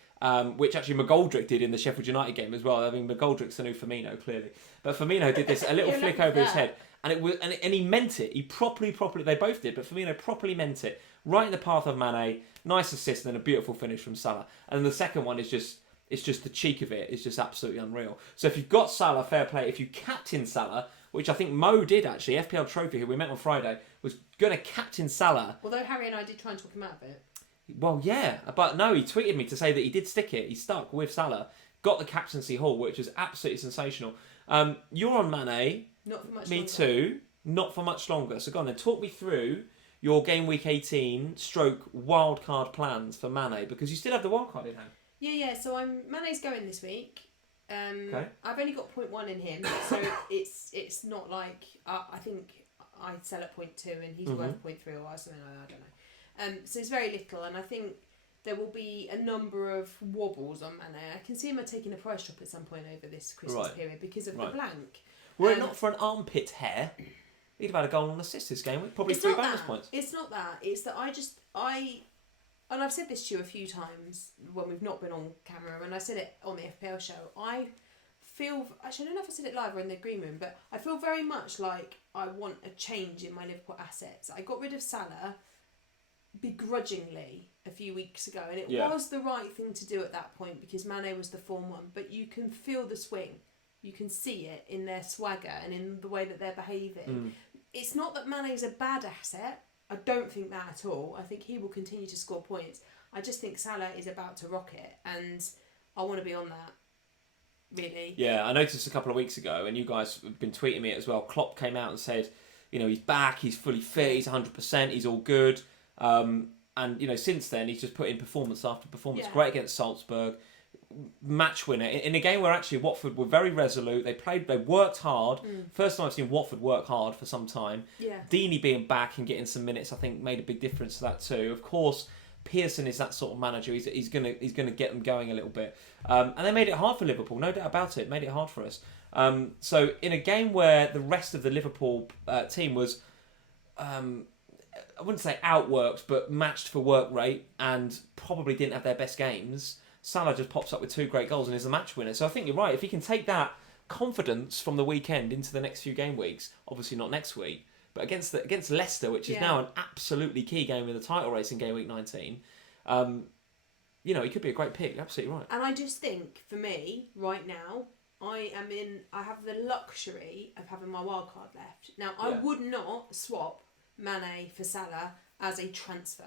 Which actually McGoldrick did in the Sheffield United game as well. I mean, McGoldrick's the new Firmino, clearly. But Firmino did this, a little flick over his head. And it was, and he meant it. He properly, they both did, but Firmino properly meant it. Right in the path of Mane. Nice assist and then a beautiful finish from Salah. And then the second one is just the cheek of it. It's just absolutely unreal. So if you've got Salah, fair play. If you captain Salah, which I think Mo did actually, FPL Trophy, who we met on Friday, was going to captain Salah. Although Harry and I did try and talk him out of it. Well, yeah, but no, he tweeted me to say that he did stick it. He stuck with Salah, got the captaincy haul, which was absolutely sensational. You're on Mane. Not for much me longer. too. Not for much longer. So go on then, talk me through your game week 18 stroke wildcard plans for Mane, because you still have the wildcard in hand. Yeah. So Mane's going this week. Okay. I've only got 0.1 in him, so it's not like I think I sell at 0.2 and he's worth 0.3 or something like that. I don't know. So it's very little, and I think there will be a number of wobbles on Mane. I can see him taking a price drop at some point over this Christmas period because of the blank. Were it not for an armpit hair, he'd have had a goal and assist this game. Probably 3 bonus points. It's not that. It's that and I've said this to you a few times when we've not been on camera, and I said it on the FPL show. I feel, actually I don't know if I said it live or in the green room, but I feel very much like I want a change in my Liverpool assets. I got rid of Salah begrudgingly a few weeks ago, and it was the right thing to do at that point because Mane was the form one, but you can feel the swing, you can see it in their swagger and in the way that they're behaving. It's not that Mane's a bad asset, I don't think that at all. I think he will continue to score points. I just think Salah is about to rock it, and I want to be on that, really. Yeah, I noticed a couple of weeks ago, and you guys have been tweeting me as well, Klopp came out and said, he's back, he's fully fit, he's 100%, he's all good. And since then he's just put in performance after performance. Great against Salzburg, match winner in a game where actually Watford were very resolute. They worked hard. First time I've seen Watford work hard for some time. Deeney being back and getting some minutes, I think, made a big difference to that too. Of course, Pearson is that sort of manager. He's gonna get them going a little bit. And they made it hard for Liverpool, no doubt about it. Made it hard for us. So in a game where the rest of the Liverpool team was I wouldn't say outworked, but matched for work rate and probably didn't have their best games, Salah just pops up with 2 great goals and is the match winner. So I think you're right. If he can take that confidence from the weekend into the next few game weeks, obviously not next week, but against Leicester, which is now an absolutely key game in the title race in game week 19, he could be a great pick. You're absolutely right. And I just think, for me, right now, I have the luxury of having my wild card left. Now, I would not swap Mane for Salah as a transfer.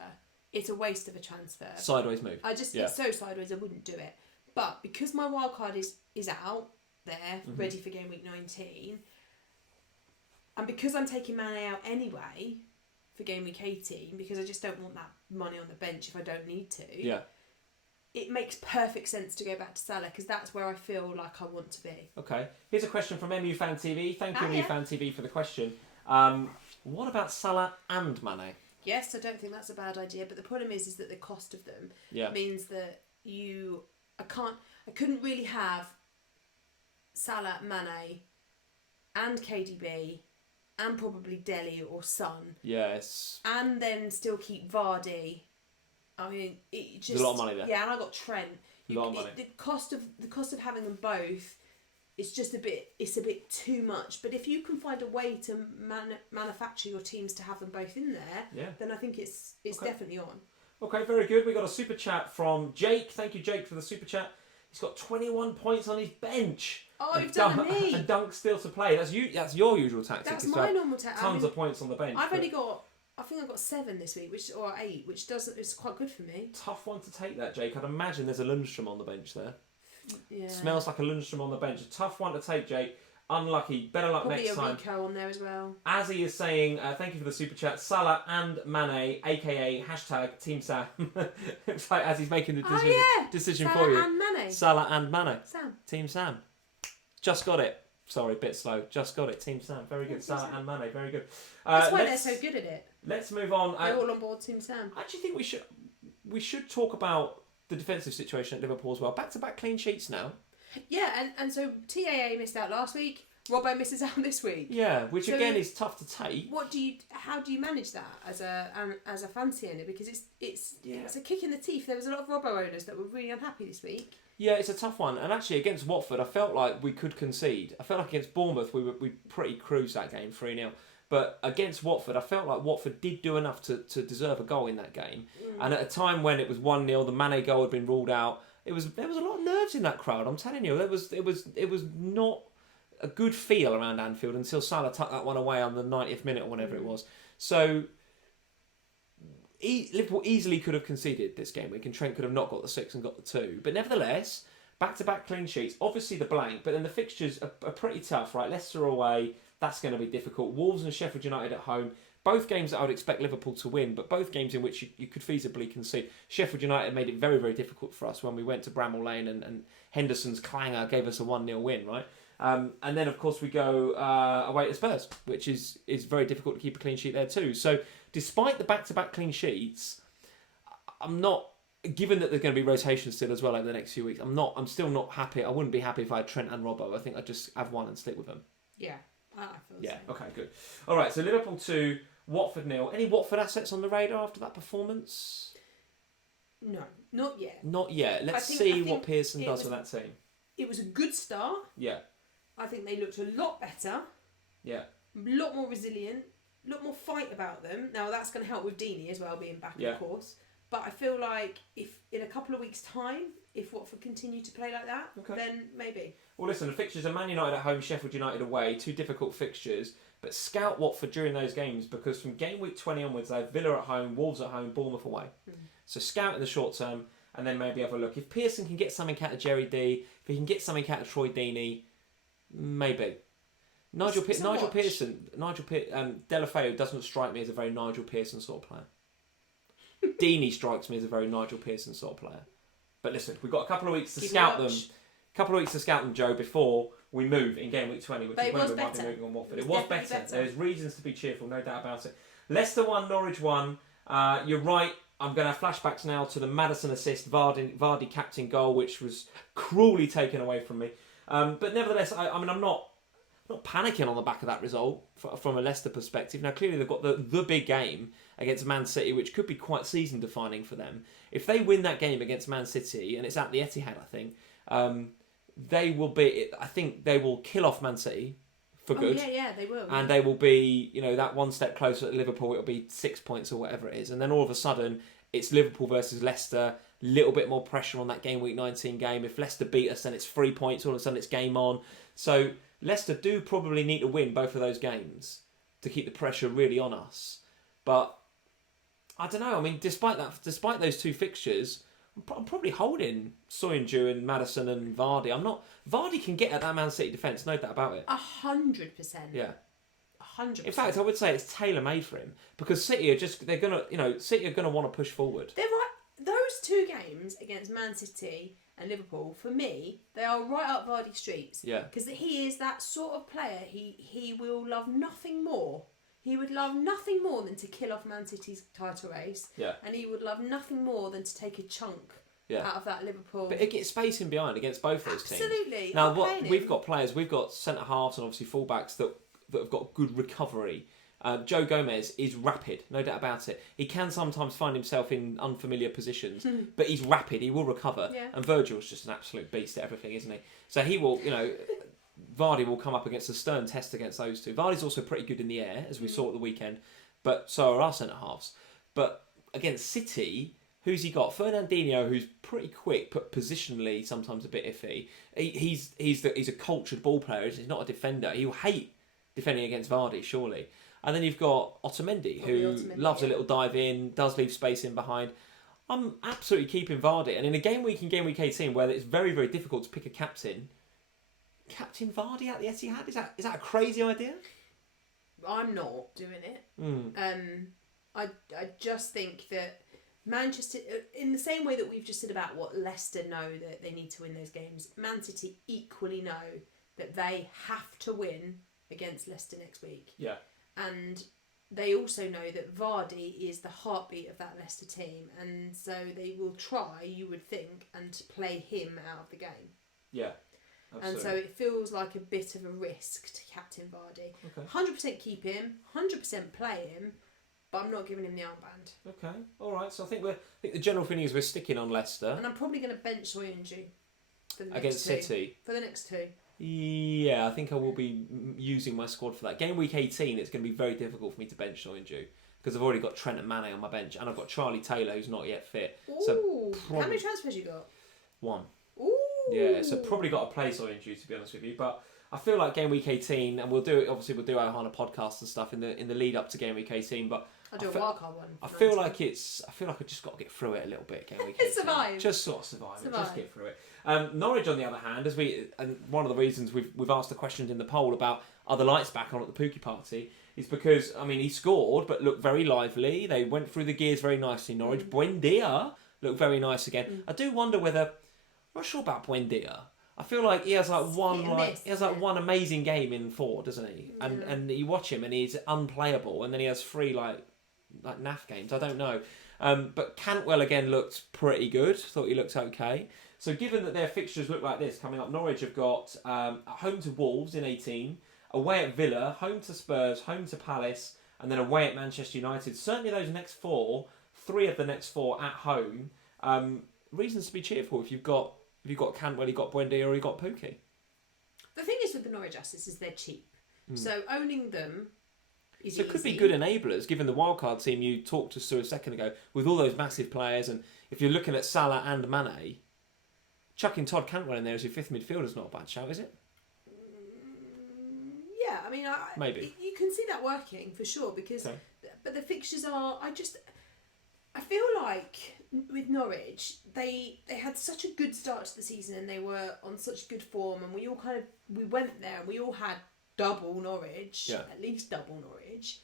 It's a waste of a transfer. Sideways move. It's so sideways I wouldn't do it. But because my wild card is out there, ready for game week 19, and because I'm taking Mane out anyway for game week 18, because I just don't want that money on the bench if I don't need to. It makes perfect sense to go back to Salah because that's where I feel like I want to be. Okay. Here's a question from MU Fan TV. Thank you, MU Fan TV, for the question. What about Salah and Mane? Yes, I don't think that's a bad idea, but the problem is that the cost of them means that I couldn't really have Salah, Mane, and KDB, and probably Dele or Son. Yes. And then still keep Vardy. I mean, it just... There's a lot of money there. Yeah, and I got Trent. A lot of money. The cost of having them both... It's a bit too much. But if you can find a way to manufacture your teams to have them both in there, then I think it's definitely on. Okay, very good. We got a super chat from Jake. Thank you, Jake, for the super chat. He's got 21 points on his bench. Oh, you've done me. And Dunk's still to play. That's your usual tactic. That's my normal tactic. Tons of points on the bench. I think I've got 7 this week, or 8, which is quite good for me. Tough one to take that, Jake. I'd imagine there's a Lundstrom on the bench there. Smells like a Lundstrom on the bench. A tough one to take, Jake. Unlucky. Better luck Probably next time. Probably a Rico on there as well. As he is saying, thank you for the super chat. Salah and Mane, aka hashtag Team Sam. Looks like as he's making the decision Salah for you. And Mane. Salah and Mane. Sam. Team Sam. Just got it. Sorry, bit slow. Just got it. Team Sam. Very good. Salah and Mane. Very good. That's why they're so good at it. Let's move on. They're all on board Team Sam. I actually think we should talk about the defensive situation at Liverpool as well. Back-to-back clean sheets now. Yeah, and so TAA missed out last week. Robbo misses out this week. Yeah, which again is tough to take. How do you manage that as a fancy owner? Because it's a kick in the teeth. There was a lot of Robbo owners that were really unhappy this week. Yeah, it's a tough one. And actually against Watford, I felt like we could concede. I felt like against Bournemouth we pretty cruised that game 3-0. But against Watford, I felt like Watford did do enough to deserve a goal in that game. And at a time when it was 1-0, the Mane goal had been ruled out. There was a lot of nerves in that crowd. I'm telling you, it was not a good feel around Anfield until Salah tucked that one away on the 90th minute or whatever it was. So Liverpool easily could have conceded this game week, and Trent could have not got the 6 and got the 2. But nevertheless, back-to-back clean sheets. Obviously the blank, but then the fixtures are pretty tough, right? Leicester away, that's going to be difficult. Wolves and Sheffield United at home. Both games that I would expect Liverpool to win, but both games in which you could feasibly concede. Sheffield United made it very, very difficult for us when we went to Bramall Lane, and Henderson's clanger gave us a 1-0 win, right? And then, of course, we go away to Spurs, which is very difficult to keep a clean sheet there too. So despite the back-to-back clean sheets, I'm not, given that there's going to be rotation still as well over the next few weeks, I'm still not happy. I wouldn't be happy if I had Trent and Robbo. I think I'd just have one and stick with them. Yeah, I feel the same. Okay, good. All right, so Liverpool 2, Watford 0. Any Watford assets on the radar after that performance? No, not yet. Not yet. Let's see what Pearson does with that team. It was a good start. Yeah. I think they looked a lot better. Yeah. A lot more resilient. A lot more fight about them. Now, that's going to help with Deeney as well, being back, of course. But I feel like if in a couple of weeks' time, if Watford continue to play like that, then maybe. Well, listen, the fixtures are Man United at home, Sheffield United away. 2 difficult fixtures. But scout Watford during those games, because from game week 20 onwards, they have Villa at home, Wolves at home, Bournemouth away. So scout in the short term, and then maybe have a look. If Pearson can get something out of Jerry D, if he can get something out of Troy Deeney, maybe. Nigel Pearson, Delafeu doesn't strike me as a very Nigel Pearson sort of player. Deeney strikes me as a very Nigel Pearson sort of player. But listen, we've got a couple of weeks to scout them, Joe, before we move in game week 20, which is when we might be moving on Watford. It was better. There's reasons to be cheerful, no doubt about it. Leicester 1, Norwich 1. You're right. I'm going to have flashbacks now to the Maddison assist, Vardy captain goal, which was cruelly taken away from me. But nevertheless, I'm not panicking on the back of that result from a Leicester perspective. Now, clearly they've got the big game against Man City, which could be quite season-defining for them. If they win that game against Man City, and it's at the Etihad, I think, they will be. I think they will kill off Man City for good. Yeah, they will. And they will be, that one step closer at Liverpool. It'll be 6 points or whatever it is, and then all of a sudden it's Liverpool versus Leicester. Little bit more pressure on that game week 19 game. If Leicester beat us, then it's 3 points. All of a sudden it's game on. So Leicester do probably need to win both of those games to keep the pressure really on us. But I don't know. I mean, despite those 2 fixtures, I'm probably holding Soyuncu and Maddison and Vardy. Vardy can get at that Man City defence, no doubt about it. 100%. Yeah. 100%. In fact, I would say it's tailor-made for him, because City are gonna want to push forward. They're right. Those 2 games against Man City and Liverpool, for me, they are right up Vardy streets. Yeah. Because he is that sort of player. He will love nothing more. He would love nothing more than to kill off Man City's title race. Yeah. And he would love nothing more than to take a chunk out of that Liverpool. But it gets space in behind against both those teams. Absolutely. Now, we've got players, we've got centre halves and obviously fullbacks that have got good recovery. Joe Gomez is rapid, no doubt about it. He can sometimes find himself in unfamiliar positions, but he's rapid. He will recover. Yeah. And Virgil's just an absolute beast at everything, isn't he? So he will, Vardy will come up against a stern test against those 2. Vardy's also pretty good in the air, as we saw at the weekend, but so are our centre halves. But against City, who's he got? Fernandinho, who's pretty quick, but positionally sometimes a bit iffy. He's a cultured ball player. He's not a defender. He'll hate defending against Vardy, surely. And then you've got Otamendi, who loves a little dive in, does leave space in behind. I'm absolutely keeping Vardy. And in a game week 18 where it's very, very difficult to pick a captain Vardy at the Etihad, is that a crazy idea? I'm not doing it. I just think that Manchester, in the same way that we've just said about what Leicester know that they need to win those games, Man City equally know that they have to win against Leicester next week. Yeah. And they also know that Vardy is the heartbeat of that Leicester team, and so they will try, you would think, and to play him out of the game. Yeah. Absolutely. And so it feels like a bit of a risk to captain Vardy. Okay. 100% keep him, 100% play him, but I'm not giving him the armband. Okay, all right. So I think the general feeling is we're sticking on Leicester. And I'm probably going to bench Soyuncu for the next against two. City. For the next two. Yeah, I think I will be using my squad for that. Game week 18, it's going to be very difficult for me to bench Soyuncu because I've already got Trent and Mane on my bench, and I've got Charlie Taylor who's not yet fit. Ooh, so how many transfers you got? 1. Ooh. Yeah, so probably got to play Soyuncu, to be honest with you, but I feel like game week 18, and we'll do our Hana podcast and stuff in the lead up to game week 18, but I'll do a wildcard one. I feel like I just got to get through it a little bit. Game week 18. Survive. Just sort of survive. Just get through it. Norwich, on the other hand, and one of the reasons we've asked the questions in the poll about are the lights back on at the Pukki party is because he scored but looked very lively. They went through the gears very nicely. Norwich. Buendia looked very nice again. I do wonder whether I'm not sure about Buendia. I feel like he has one amazing game in 4, doesn't he? Yeah. And you watch him and he's unplayable, and then he has 3 like naff games. I don't know. But Cantwell again looked pretty good. Thought he looked okay. So given that their fixtures look like this coming up, Norwich have got home to Wolves in 18, away at Villa, home to Spurs, home to Palace, and then away at Manchester United. Certainly those next 4, 3 of the next 4 at home. Reasons to be cheerful if you've got Cantwell, you've got Buendia, or you've got Pukki. The thing is with the Norwich assets is they're cheap. So owning them is So it could be good enablers, given the wildcard team you talked to Sue a second ago, with all those massive players, and if you're looking at Salah and Mane, chucking Todd Cantwell in there as your 5th midfielder is not a bad shout, is it? Yeah, Maybe. You can see that working for sure because, okay. But the fixtures are. I feel like with Norwich they had such a good start to the season and they were on such good form, and we went there and we all had double Norwich, at least double Norwich,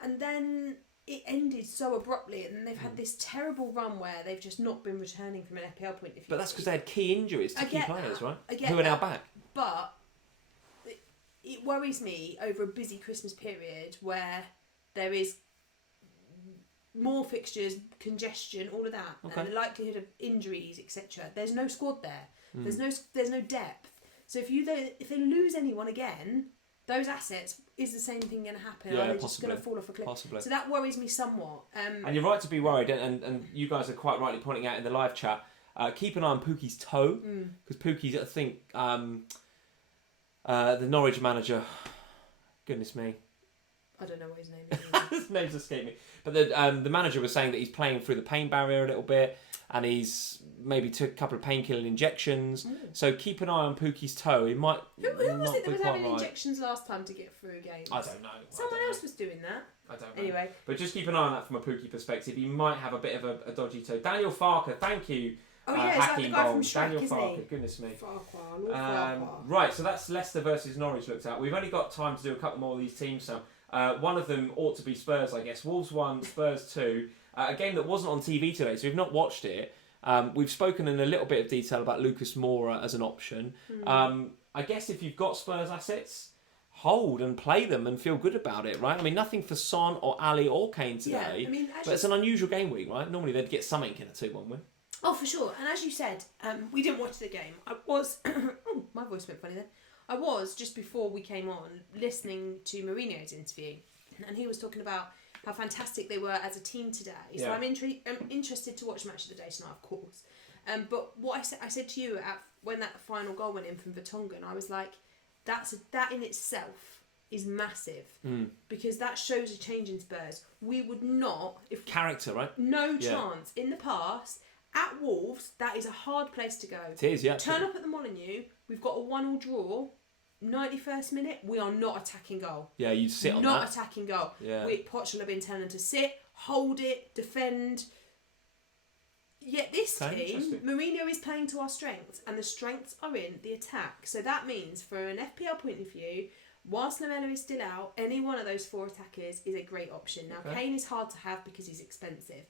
and then it ended so abruptly, and then they've had this terrible run where they've just not been returning from an FPL point of view. But that's because they had key injuries to key players, right? Who are now back. But it worries me over a busy Christmas period where there is more fixtures, congestion, all of that, and the likelihood of injuries, etc. There's no squad there. There's no depth. So if they lose anyone again, those assets, is the same thing going to happen? Yeah, are they just going to fall off a cliff? Possibly. So that worries me somewhat. And you're right to be worried, and you guys are quite rightly pointing out in the live chat. Keep an eye on Pukki's toe, because Pukki's, I think, the Norwich manager. Goodness me. I don't know what his name is. His name's escaped me. But the manager was saying that he's playing through the pain barrier a little bit, and he's maybe took a couple of painkiller injections. So keep an eye on Pukki's toe. It might Who was it that was having right. injections last time to get through a game? I don't know. Someone else was doing that. I don't know. Anyway. But just keep an eye on that from a Pukki perspective. He might have a bit of a dodgy toe. Daniel Farker, thank you. Oh yeah, it's like the guy from Shrek, Daniel isn't Farker, he? goodness me. Farquhar. Right, so that's Leicester versus Norwich looked at. We've only got time to do a couple more of these teams now. One of them ought to be Spurs, I guess. Wolves 1, Spurs 2. A game that wasn't on TV today, so we've not watched it. We've spoken in a little bit of detail about Lucas Moura as an option. I guess if you've got Spurs assets, hold and play them and feel good about it, right? I mean, nothing for Son or Ali or Kane today, but it's an unusual game week, right? Normally they'd get something in a 2-1 win. Oh, for sure. And as you said, we didn't watch the game. I was... oh, my voice went funny then. I was, just before we came on, listening to Mourinho's interview, and he was talking about how fantastic they were as a team today. So I'm interested to watch Match of the Day tonight, of course. But what I said to you when that final goal went in from Vertonghen, I was like, that in itself is massive, because that shows a change in Spurs. We would not... Character, right? No chance. In the past... At Wolves, that is a hard place to go. It is, yeah. Turn up at the Molineux, we've got a 1-1 draw, 91st minute, we are not attacking goal. Yeah, you'd sit on not that. Not attacking goal. Yeah. Poch will have been telling them to sit, hold it, defend. 91st minute, we are not attacking goal. Yeah. We, Poch will have been telling them to sit, hold it, defend. 91st minute, we are not attacking goal. Yeah. We, Poch will have been telling them to sit, hold it, defend. 91st minute, we are not attacking goal. Yet this Okay, team, interesting. Mourinho is playing to our strengths, and the strengths are in the attack. So that means, for an FPL point of view, whilst Lamella is still out, any one of those 4 attackers is a great option. Now, Kane is hard to have because he's expensive.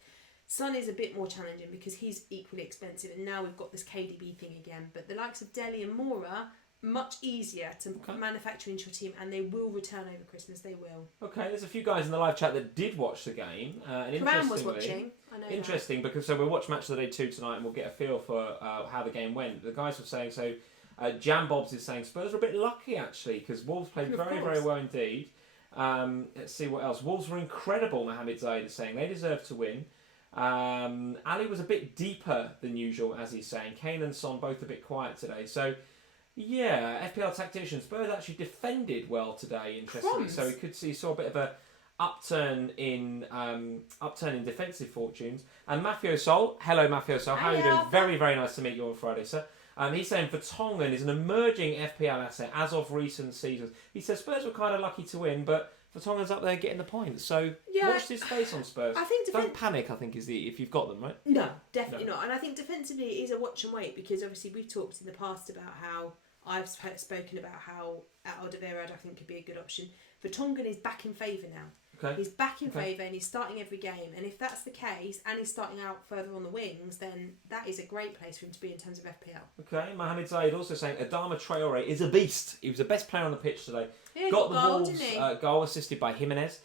Son is a bit more challenging because he's equally expensive, and now we've got this KDB thing again. But the likes of Dele and Mora, much easier to manufacture into your team, and they will return over Christmas. They will. Okay, there's a few guys in the live chat that did watch the game. And Karan was watching. I know interesting, because we'll watch Match of the Day 2 tonight, and we'll get a feel for how the game went. The guys were saying, Jam Bobs is saying Spurs were a bit lucky, actually, because Wolves played very, very well indeed. Let's see what else. Wolves were incredible, Mohamed Zaid is saying. They deserved to win. Ali was a bit deeper than usual, as he's saying. Kane and Son both a bit quiet today. So, yeah, FPL tactician. Spurs actually defended well today, interestingly. So we saw a bit of a upturn in defensive fortunes. And Mafio Sol, hello Mafio Sol, how are you doing? Very, very nice to meet you on Friday, sir. He's saying Vertonghen is an emerging FPL asset as of recent seasons. He says Spurs were kind of lucky to win, but Vertonghen's up there getting the points. So watch this space on Spurs. I think don't panic, I think, is if you've got them, right? No, definitely not. And I think defensively it is a watch and wait, because obviously we've talked in the past about how I've spoken about how Alderweireld I think could be a good option. Vertonghen is back in favour now. Okay. He's back in favour and he's starting every game. And if that's the case, and he's starting out further on the wings, then that is a great place for him to be in terms of FPL. Okay, Mohamed Zaid also saying Adama Traore is a beast. He was the best player on the pitch today. Yeah, got the goal, Wolves didn't he? Goal assisted by Jimenez.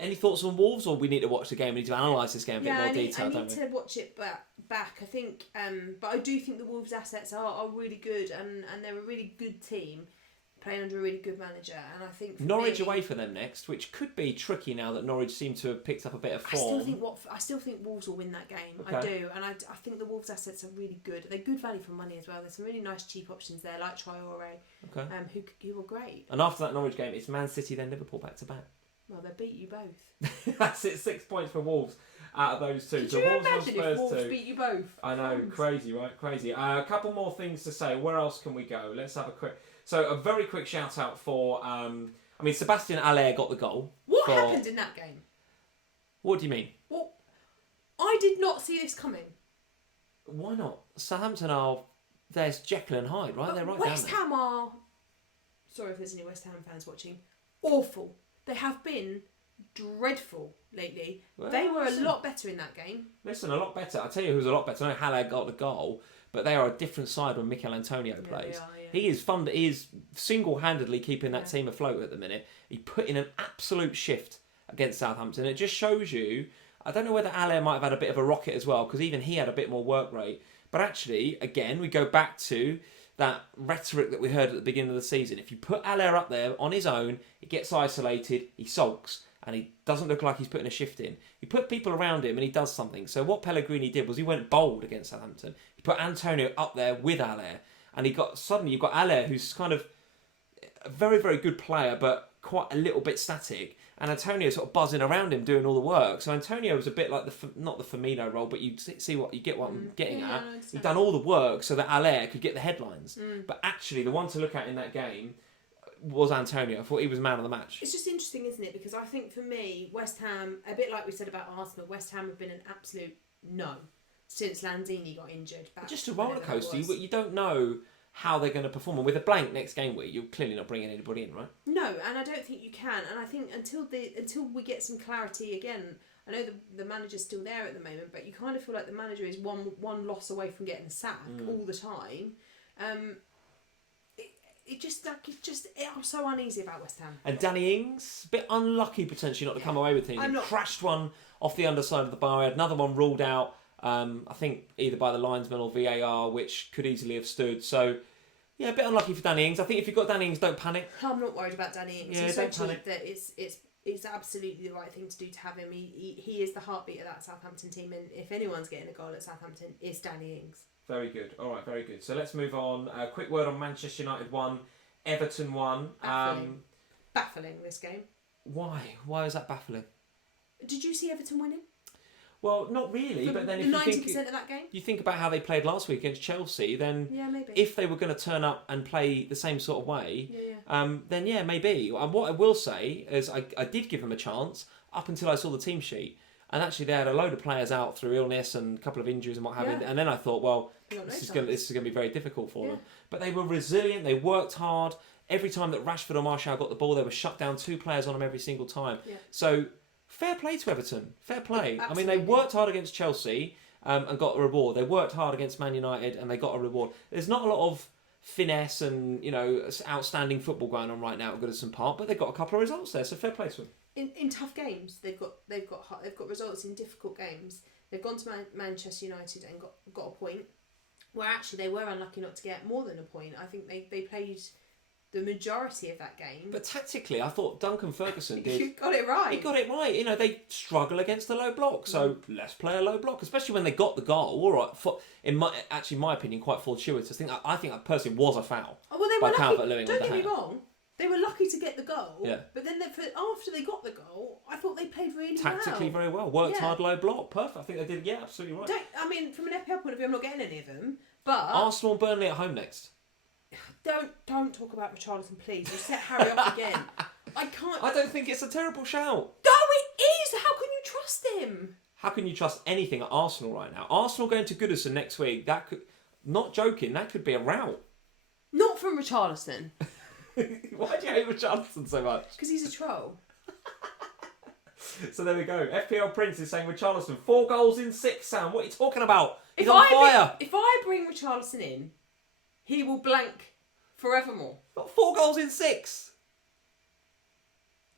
Any thoughts on Wolves, or we need to watch the game? We need to analyse this game in a bit more detail, I need to watch it back. I think, but I do think the Wolves' assets are really good, and they're a really good team playing under a really good manager. And I think Norwich away for them next, which could be tricky now that Norwich seem to have picked up a bit of form. I still think Wolves will win that game. Okay. I do, and I think the Wolves' assets are really good. They're good value for money as well. There's some really nice cheap options there, like Traore, who were great. And after that Norwich game, it's Man City then Liverpool back to back. Well, they beat you both. That's it. 6 points for Wolves out of those two. Could so you Wolves imagine Spurs if Wolves 2. beat you both? I know, crazy, right? Crazy. A couple more things to say. Where else can we go? Let's have a quick. So a very quick shout out for. Sebastian Haller got the goal. What happened in that game? What do you mean? Well, I did not see this coming. Why not? Southampton are. There's Jekyll and Hyde, right? But They're right West down there. Ham are. Sorry if there's any West Ham fans watching. Awful. They have been dreadful lately. Well, they were a lot better in that game. Listen, a lot better. I'll tell you who's a lot better. I know Haller got the goal, but they are a different side when Mikel Antonio plays. They are, yeah. He is fun. He is single-handedly keeping that team afloat at the minute. He put in an absolute shift against Southampton. It just shows you. I don't know whether Haller might have had a bit of a rocket as well, because even he had a bit more work rate. But actually, again, we go back to that rhetoric that we heard at the beginning of the season. If you put Haller up there on his own, he gets isolated, he sulks, and he doesn't look like he's putting a shift in. You put people around him and he does something. So what Pellegrini did was he went bold against Southampton. He put Antonio up there with Haller, and you've got Haller, who's kind of a very, very good player, but quite a little bit static. And Antonio sort of buzzing around him, doing all the work. So Antonio was a bit like not the Firmino role, but you see what you get. What I'm getting at. He'd done all the work so that Haller could get the headlines. But actually, the one to look at in that game was Antonio. I thought he was man of the match. It's just interesting, isn't it? Because I think for me, West Ham, a bit like we said about Arsenal, West Ham have been an absolute no since Lanzini got injured. Just a roller coaster. You don't know how they're going to perform. And with a blank next game week, you're clearly not bringing anybody in, right? No, and I don't think you can. And I think until we get some clarity again, I know the manager's still there at the moment, but you kind of feel like the manager is one loss away from getting a sack all the time. I'm so uneasy about West Ham. And Danny Ings, a bit unlucky potentially not to come away with things. He crashed one off the underside of the bar. He had another one ruled out. I think either by the linesman or VAR, which could easily have stood. So, yeah, a bit unlucky for Danny Ings. I think if you've got Danny Ings, don't panic. I'm not worried about Danny Ings. Yeah, He's so don't cheap panic. that it's absolutely the right thing to do to have him. He is the heartbeat of that Southampton team, and if anyone's getting a goal at Southampton, it's Danny Ings. Very good. All right, very good. So let's move on. A quick word on Manchester United 1, Everton 1. Baffling, this game. Why? Why is that baffling? Did you see Everton winning? Well, not really, but then if 90% of that game? You think about how they played last week against Chelsea, then maybe. If they were going to turn up and play the same sort of way, then maybe. And what I will say is I did give them a chance up until I saw the team sheet. And actually, they had a load of players out through illness and a couple of injuries and what have you. And then I thought, well, this is going to be very difficult for them. But they were resilient. They worked hard. Every time that Rashford or Martial got the ball, they were shut down. 2 players on them every single time. Yeah. So fair play to Everton. Fair play. Absolutely. I mean, they worked hard against Chelsea and got a reward. They worked hard against Man United and they got a reward. There's not a lot of finesse and outstanding football going on right now at Goodison Park, but they've got a couple of results there. So fair play to them. In tough games, they've got results in difficult games. They've gone to Manchester United and got a point, where actually they were unlucky not to get more than a point. I think they played the majority of that game. But tactically, I thought Duncan Ferguson did. You got it right. He got it right. They struggle against the low block, so let's play a low block, especially when they got the goal. All right, in my opinion, quite fortuitous. I think that personally was a foul. Oh, well, they were lucky. Don't get me hand. wrong. They were lucky to get the goal, but then after they got the goal, I thought they played really tactically very well. Worked hard, low block, perfect. I think they did. Yeah, absolutely right. From an FPL point of view, I'm not getting any of them. But Arsenal and Burnley at home next. Don't talk about Richarlison, please. You set Harry up again. I can't. I don't think it's a terrible shout. No, it is. How can you trust him? How can you trust anything at Arsenal right now? Arsenal going to Goodison next week. That could, not joking, that could be a rout. Not from Richarlison. Why do you hate Richarlison so much? Because he's a troll. So there we go. FPL Prince is saying Richarlison 4 goals in 6. Sam, what are you talking about? He's on fire. If I bring Richarlison in, he will blank forevermore. Got 4 goals in 6.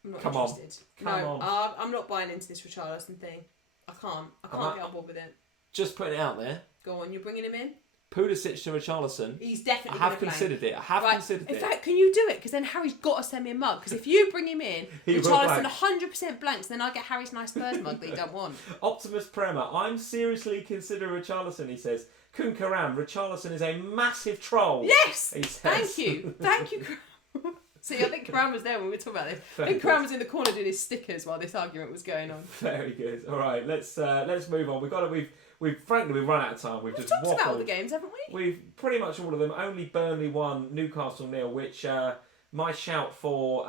I'm not Come interested. on. I'm not buying into this Richarlison thing. I can't get on board with it. Just putting it out there. Go on, you're bringing him in? Pulisic to Richarlison. He's definitely. I have considered it. In fact, can you do it? Because then Harry's got to send me a mug. Because if you bring him in, Richarlison 100% blanks, then I get Harry's nice Spurs mug that you don't want. Optimus Prema, I'm seriously considering Richarlison. He says, Kun Karam, Richarlison is a massive troll. Yes. He says. Thank you. See, I think Karam was there when we were talking about this. I think Karam was in the corner doing his stickers while this argument was going on. Very good. All right, let's move on. We've run out of time. We've just talked waffled. about all the games, haven't we? We've pretty much all of them. Only Burnley 1, Newcastle 0, which my shout for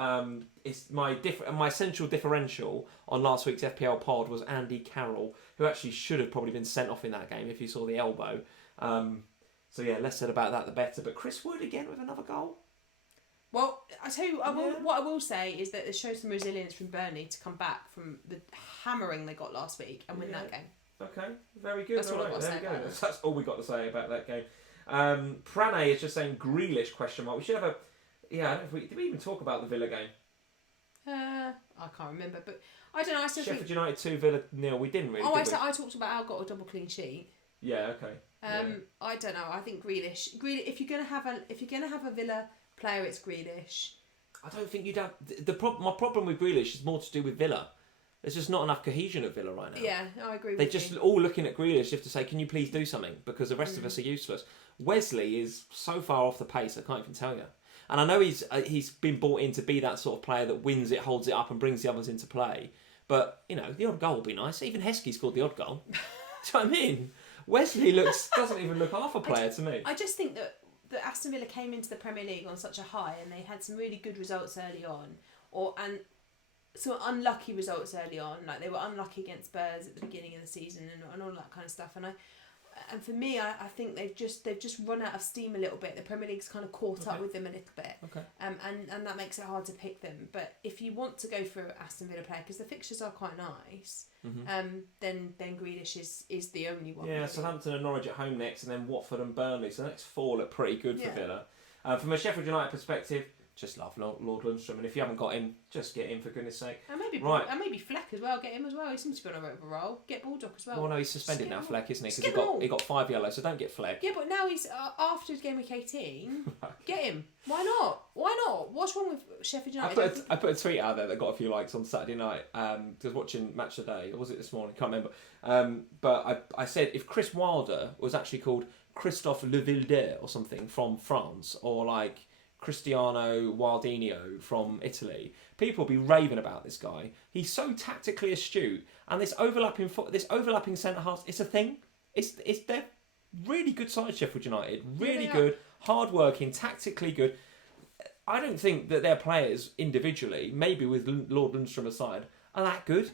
is my central differential on last week's FPL pod was Andy Carroll, who actually should have probably been sent off in that game if you saw the elbow. So yeah, less said about that the better. But Chris Wood again with another goal. Well, I tell you, what I will say is that it shows some resilience from Burnley to come back from the hammering they got last week and win that game. Okay, very good. That's all I've got to say about that. That's all we got to say about that game. Prane is just saying Grealish question mark. We should have a. Yeah, did we even talk about the Villa game? I can't remember, but I don't know. I still Sheffield think... United 2, Villa 0. We didn't really. I talked about how I got a double clean sheet. Yeah. Okay. I don't know. I think Grealish. If you're gonna have a Villa player, it's Grealish. I don't think you'd have my problem with Grealish is more to do with Villa. There's just not enough cohesion at Villa right now. Yeah, I agree with you. They're just all looking at Grealish just to say, can you please do something? Because the rest of us are useless. Wesley is so far off the pace, I can't even tell you. And I know he's been brought in to be that sort of player that wins it, holds it up and brings the others into play. But, the odd goal would be nice. Even Heskey scored the odd goal. Do you know what I mean? Wesley doesn't even look half a player to me. I just think that Aston Villa came into the Premier League on such a high and they had some really good results early on. And some unlucky results early on, like they were unlucky against Spurs at the beginning of the season and all that kind of stuff. And for me, I think they've just run out of steam a little bit. The Premier League's kind of caught up with them a little bit. Okay. And that makes it hard to pick them. But if you want to go for Aston Villa player, because the fixtures are quite nice, then Grealish is the only one. Yeah, really. Southampton and Norwich at home next, and then Watford and Burnley. So the next 4 look pretty good for Villa. From a Sheffield United perspective, just love Lord Lundstram, and if you haven't got him, just get him for goodness sake. And maybe Fleck as well. Get him as well. He seems to be on a bit of a roll. Get Baldock as well. Well, no, he's suspended now, Fleck, isn't he? Because he got 5 yellows, so don't get Fleck. Yeah, but now he's after his Gameweek 18. Get him. Why not? What's wrong with Sheffield United? I put a tweet out there that got a few likes on Saturday night. Because watching Match of the Day, or was it this morning? Can't remember. But I said if Chris Wilder was actually called Christophe Levilder or something from France, or like Cristiano Wildinho from Italy, people will be raving about this guy. He's so tactically astute, and this overlapping centre half, it's a thing. They're really good side, Sheffield United. Really good, hard working, tactically good. I don't think that their players individually, maybe with Lord Lundstram aside, are that good.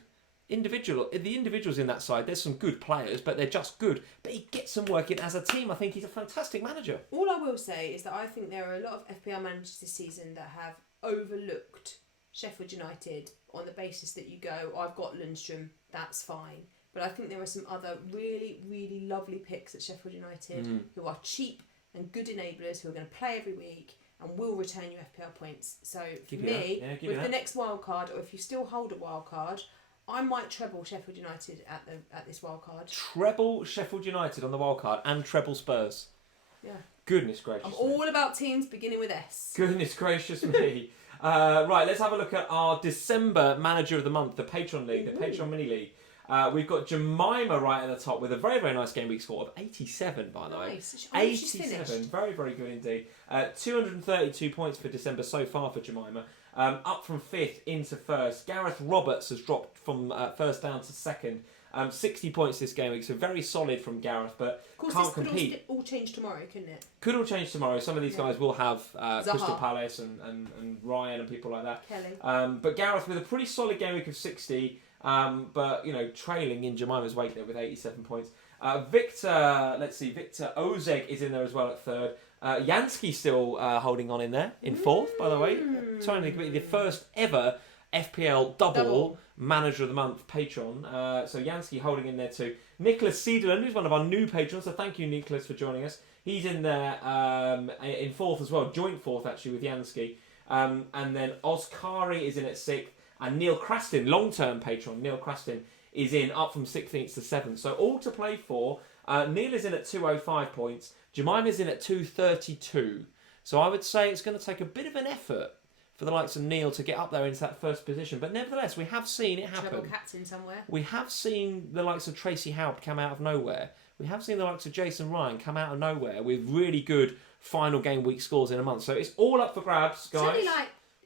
the individuals in that side, there's some good players, but they're just good. But he gets them working as a team. I think he's a fantastic manager. All I will say is that I think there are a lot of FPL managers this season that have overlooked Sheffield United on the basis that you go, I've got Lundstrom, that's fine. But I think there are some other really, really lovely picks at Sheffield United who are cheap and good enablers who are going to play every week and will return you FPL points. So for me, with the next wild card, or if you still hold a wild card, I might treble Sheffield United at this wild card. Treble Sheffield United on the wild card and treble Spurs. Yeah. Goodness gracious. I'm all about teams beginning with S. Goodness gracious me. Right, let's have a look at our December Manager of the Month, the Patron League, the Patron Mini League. We've got Jemima right at the top with a very, very nice game week score of 87, by the way. 87, very, very good indeed. 232 points for December so far for Jemima. Up from 5th into 1st. Gareth Roberts has dropped from 1st down to 2nd. 60 points this game week, so very solid from Gareth, but can't compete. Could all change tomorrow, couldn't it? Could all change tomorrow. Some of these guys will have Crystal Palace and Ryan and people like that. Kelly. But Gareth with a pretty solid game week of 60. But trailing in Jemima's wake there with 87 points. Victor Ozeg is in there as well at 3rd. Jansky still holding on in there in 4th, by the way. Trying to be the first ever FPL double Manager of the Month patron. So Jansky holding in there too. Nicholas Sederland, who's one of our new patrons, so thank you, Nicholas, for joining us. He's in there in 4th as well, joint 4th actually with Jansky. And then Oskari is in at 6th. And Neil Craston, long-term patron, Neil Craston, is in up from 16th to 7th. So all to play for. Neil is in at 205 points. Jemima's in at 232. So I would say it's going to take a bit of an effort for the likes of Neil to get up there into that first position. But nevertheless, we have seen it happen. Treble captain somewhere. We have seen the likes of Tracy Howard come out of nowhere. We have seen the likes of Jason Ryan come out of nowhere with really good final game week scores in a month. So it's all up for grabs, guys.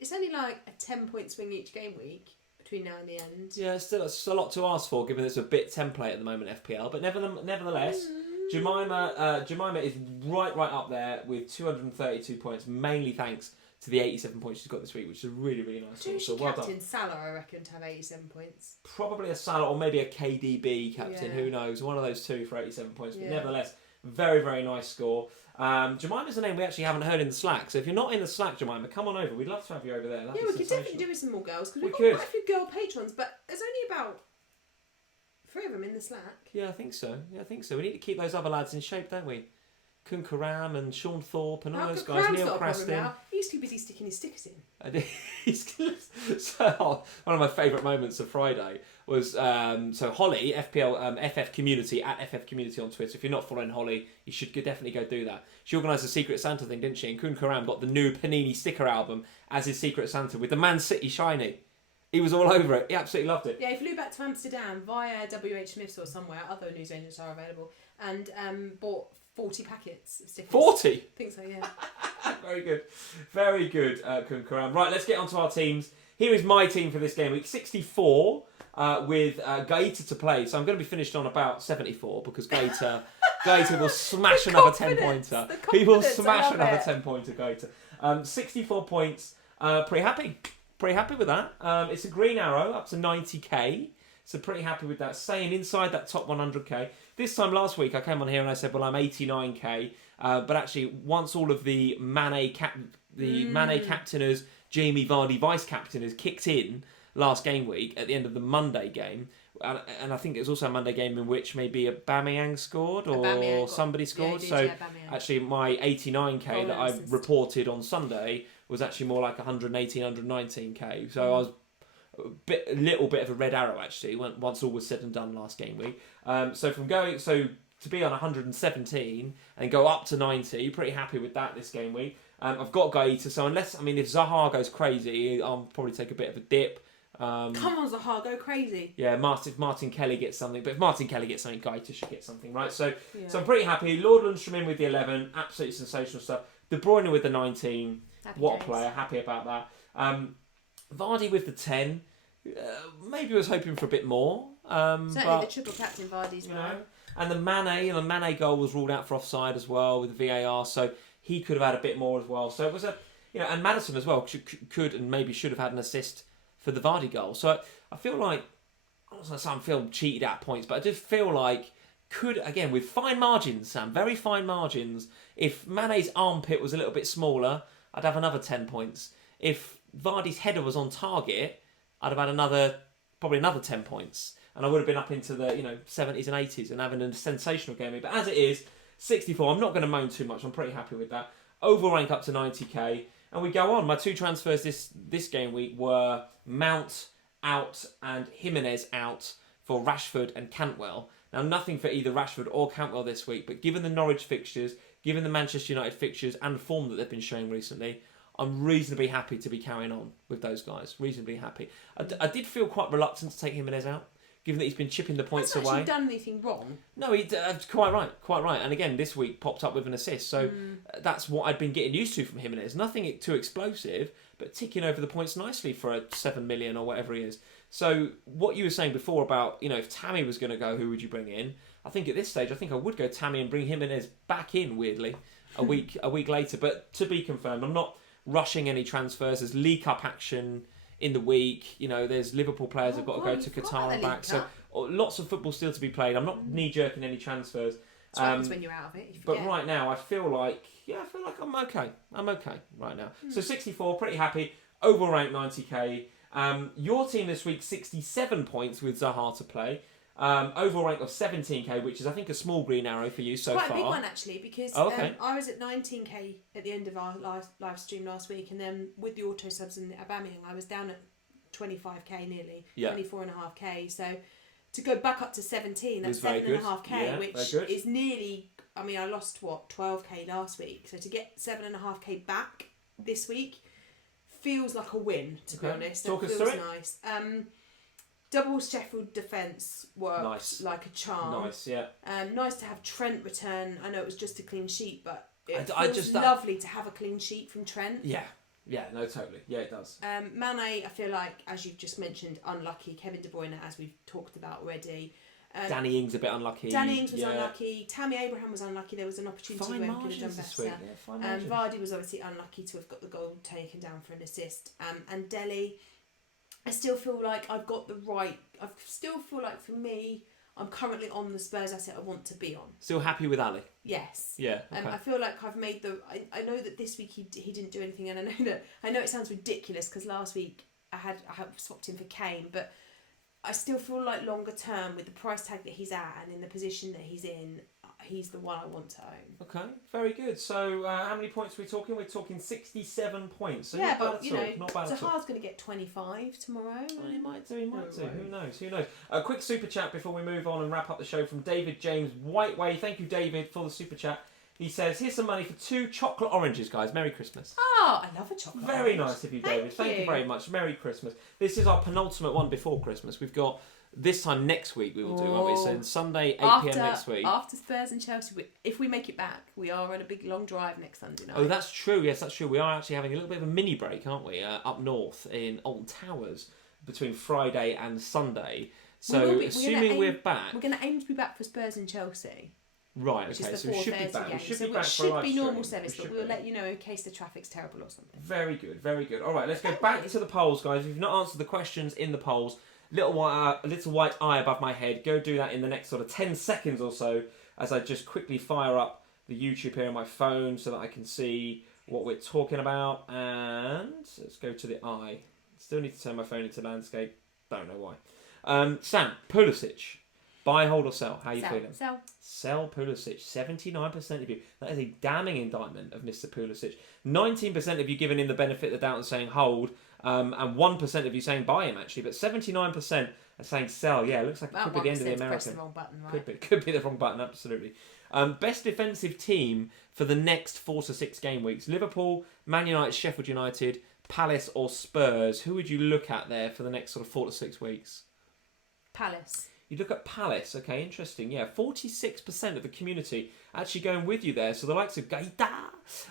It's only like a 10-point swing each game week between now and the end. Yeah, it's a lot to ask for, given it's a bit template at the moment, FPL. But nevertheless, Jemima is right up there with 232 points, mainly thanks to the 87 points she's got this week, which is a really, really nice score. So well done. Salah, I reckon, to have 87 points. Probably a Salah or maybe a KDB captain, who knows? One of those two for 87 points. But nevertheless, very, very nice score. Jemima's a name we actually haven't heard in the Slack, so if you're not in the Slack, Jemima, come on over. We'd love to have you over there. We could definitely do with some more girls, because we've got quite a few girl patrons, but there's only about 3 of them in the Slack. Yeah, I think so. We need to keep those other lads in shape, don't we? Kun Karam and Sean Thorpe and all those guys. Neil Craston. He's too busy sticking his stickers in. So, one of my favourite moments of Friday was Holly, FPL FF Community, at FF Community on Twitter. If you're not following Holly, you should definitely go do that. She organised a Secret Santa thing, didn't she? And Kun Karam got the new Panini sticker album as his Secret Santa with the Man City shiny. He was all over it. He absolutely loved it. Yeah, he flew back to Amsterdam via WH Smith's or somewhere. Other news agents are available. And bought 40 packets of stickers. 40? I think so, yeah. Very good. Very good, Kun Karam. Right, let's get on to our teams. Here is my team for this game week. 64 with Gaeta to play. So I'm going to be finished on about 74 because Gaeta will smash another 10-pointer. He will smash another 10-pointer, Gaeta. 64 points. Pretty happy. Pretty happy with that. It's a green arrow up to 90k. So pretty happy with that. Staying inside that top 100k. This time last week I came on here and I said, well, I'm 89k. But actually, once all of the Mane captainers, Jamie Vardy vice captainers kicked in last game week at the end of the Monday game, and I think it was also a Monday game in which maybe Aubameyang scored or somebody scored. Actually, my 89k that I reported on Sunday was actually more like 118, 119k. So I was a little bit of a red arrow actually once all was said and done last game week. So to be on 117 and go up to 90, pretty happy with that this game week. I've got Gaeta, so if Zaha goes crazy, I'll probably take a bit of a dip. Come on, Zaha, go crazy. Yeah, if Martin Kelly gets something, but if Martin Kelly gets something, Gaeta should get something, right? So I'm pretty happy. Lord Lundstrom in with the 11, absolutely sensational stuff. De Bruyne with the 19, what a player, happy about that. Vardy with the 10, maybe was hoping for a bit more. Certainly the triple captain Vardy's right. And the Mane goal was ruled out for offside as well with the VAR, so he could have had a bit more as well. So it was and Maddison as well could and maybe should have had an assist for the Vardy goal. So I feel like I'm not going to say I feel cheated at points, but I just feel like again, with fine margins, Sam, very fine margins, if Mane's armpit was a little bit smaller, I'd have another 10 points. If Vardy's header was on target, I'd have had probably another 10 points. And I would have been up into the 70s and 80s and having a sensational game. But as it is, 64, I'm not going to moan too much. I'm pretty happy with that. Overall rank up to 90k. And we go on. My 2 transfers this game week were Mount out and Jimenez out for Rashford and Cantwell. Now, nothing for either Rashford or Cantwell this week, but given the Norwich fixtures, given the Manchester United fixtures and the form that they've been showing recently, I'm reasonably happy to be carrying on with those guys. Reasonably happy. I did feel quite reluctant to take Jimenez out, given that he's been chipping the points away. Hasn't actually done anything wrong. No, quite right. And again, this week popped up with an assist. So that's what I'd been getting used to from Jimenez. Nothing too explosive, but ticking over the points nicely for a 7 million or whatever he is. So what you were saying before about, if Tammy was going to go, who would you bring in? I think at this stage, I would go Tammy and bring Jimenez back in, weirdly, a week later. But to be confirmed, I'm not rushing any transfers. There's League Cup action in the week. There's Liverpool players have got to go to Qatar and back. So lots of football still to be played. I'm not knee-jerking any transfers. It's what happens when you're out of it. But right now, I feel like I'm okay. I'm okay right now. So 64, pretty happy. Overall rank 90k. Your team this week, 67 points with Zaha to play. Overall rank of 17k, which is, I think, a small green arrow for you so far. Quite a big one, actually, because I was at 19k at the end of our live stream last week, and then with the auto subs and the Aubameyang, I was down at 25k nearly, 24.5k. So to go back up to 17, that's 7.5k, which is nearly, I lost, 12k last week. So to get 7.5k back this week feels like a win, to be honest. Talk us feels through it. Nice. Double Sheffield defence worked like a charm. Nice, yeah. Nice to have Trent return. I know it was just a clean sheet, but it feels lovely to have a clean sheet from Trent. Yeah, no, totally. Yeah, it does. Mane, I feel like, as you've just mentioned, unlucky. Kevin De Bruyne, as we've talked about already. Danny Ings a bit unlucky. Danny Ings was unlucky. Tammy Abraham was unlucky. There was an opportunity where he could have done better. Vardy was obviously unlucky to have got the goal taken down for an assist. And Dele, I still feel like I've got the right. I still feel like for me, I'm currently on the Spurs asset I want to be on. Still happy with Ali? Yes. Yeah. Okay. I feel like I've made the. I know that this week he didn't do anything, and I know it sounds ridiculous because last week I had swapped him for Kane, but I still feel like longer term with the price tag that he's at and in the position that he's in, he's the one I want to own. Okay, very good. So how many points are we talking? We're talking 67 points. So yeah, but not bad at all. Zaha's going to get 25 tomorrow. Well, he might do. Who knows? A quick super chat before we move on and wrap up the show from David James Whiteway. Thank you, David, for the super chat. He says, here's some money for 2 chocolate oranges, guys. Merry Christmas. Oh, I love a chocolate Very orange. nice of you, David. Thank you very much. Merry Christmas. This is our penultimate one before Christmas. We've got this time next week we will do, won't we? So Sunday, 8pm next week. After Spurs and Chelsea, if we make it back, we are on a big long drive next Sunday night. Oh, that's true. Yes, that's true. We are actually having a little bit of a mini break, aren't we? Up north in Old Towers between Friday and Sunday. So assuming we're back... We're going to aim to be back for Spurs and Chelsea. Right, okay, so we should be back. Game. We should so be back it for a live should be normal stream. service, but we'll let you know in case the traffic's terrible or something. Very good, very good. All right, let's go back to the polls, guys. If you've not answered the questions in the polls, little white eye above my head, go do that in the next sort of 10 seconds or so as I just quickly fire up the YouTube here on my phone so that I can see what we're talking about. And let's go to the eye. Still need to turn my phone into landscape. Don't know why. Sam, Pulisic. Buy, hold or sell? How are you feeling? Sell Pulisic. 79% of you. That is a damning indictment of Mr. Pulisic. 19% of you giving him the benefit of the doubt and saying hold, and 1% of you saying buy him actually, but 79% are saying sell. Yeah, it looks like it could be the end of the American. Press the wrong button, right? Could be the wrong button, absolutely. Best defensive team for the next 4 to 6 game weeks. Liverpool, Man United, Sheffield United, Palace or Spurs. Who would you look at there for the next sort of 4 to 6 weeks? Palace. You look at Palace, okay, interesting. Yeah, 46% of the community actually going with you there. So the likes of Gaeta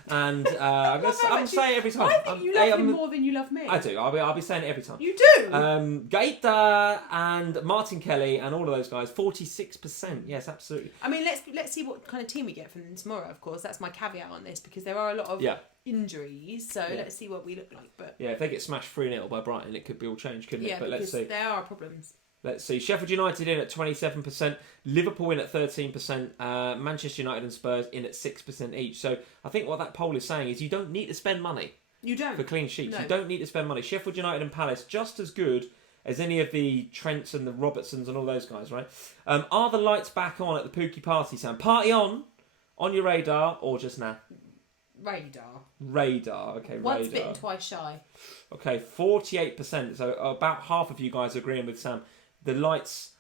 and I'm saying it every time. I think you love him more than you love me. I do. I'll be saying it every time. You do. Gaeta and Martin Kelly and all of those guys. 46%. Yes, absolutely. I mean, let's see what kind of team we get from them tomorrow. Of course, that's my caveat on this because there are a lot of injuries. So let's see what we look like. But yeah, if they get smashed 3-0 by Brighton, it could be all changed, couldn't it? But let's see. There are problems. Let's see. Sheffield United in at 27%. Liverpool in at 13%. Manchester United and Spurs in at 6% each. So I think what that poll is saying is you don't need to spend money. You don't. For clean sheets. No. You don't need to spend money. Sheffield United and Palace, just as good as any of the Trents and the Robertsons and all those guys, right? Are the lights back on at the Pukki party, Sam? Party on your radar, or just now? Radar, okay, Once radar. bitten, twice shy. Okay, 48%. So about half of you guys are agreeing with Sam. The lights,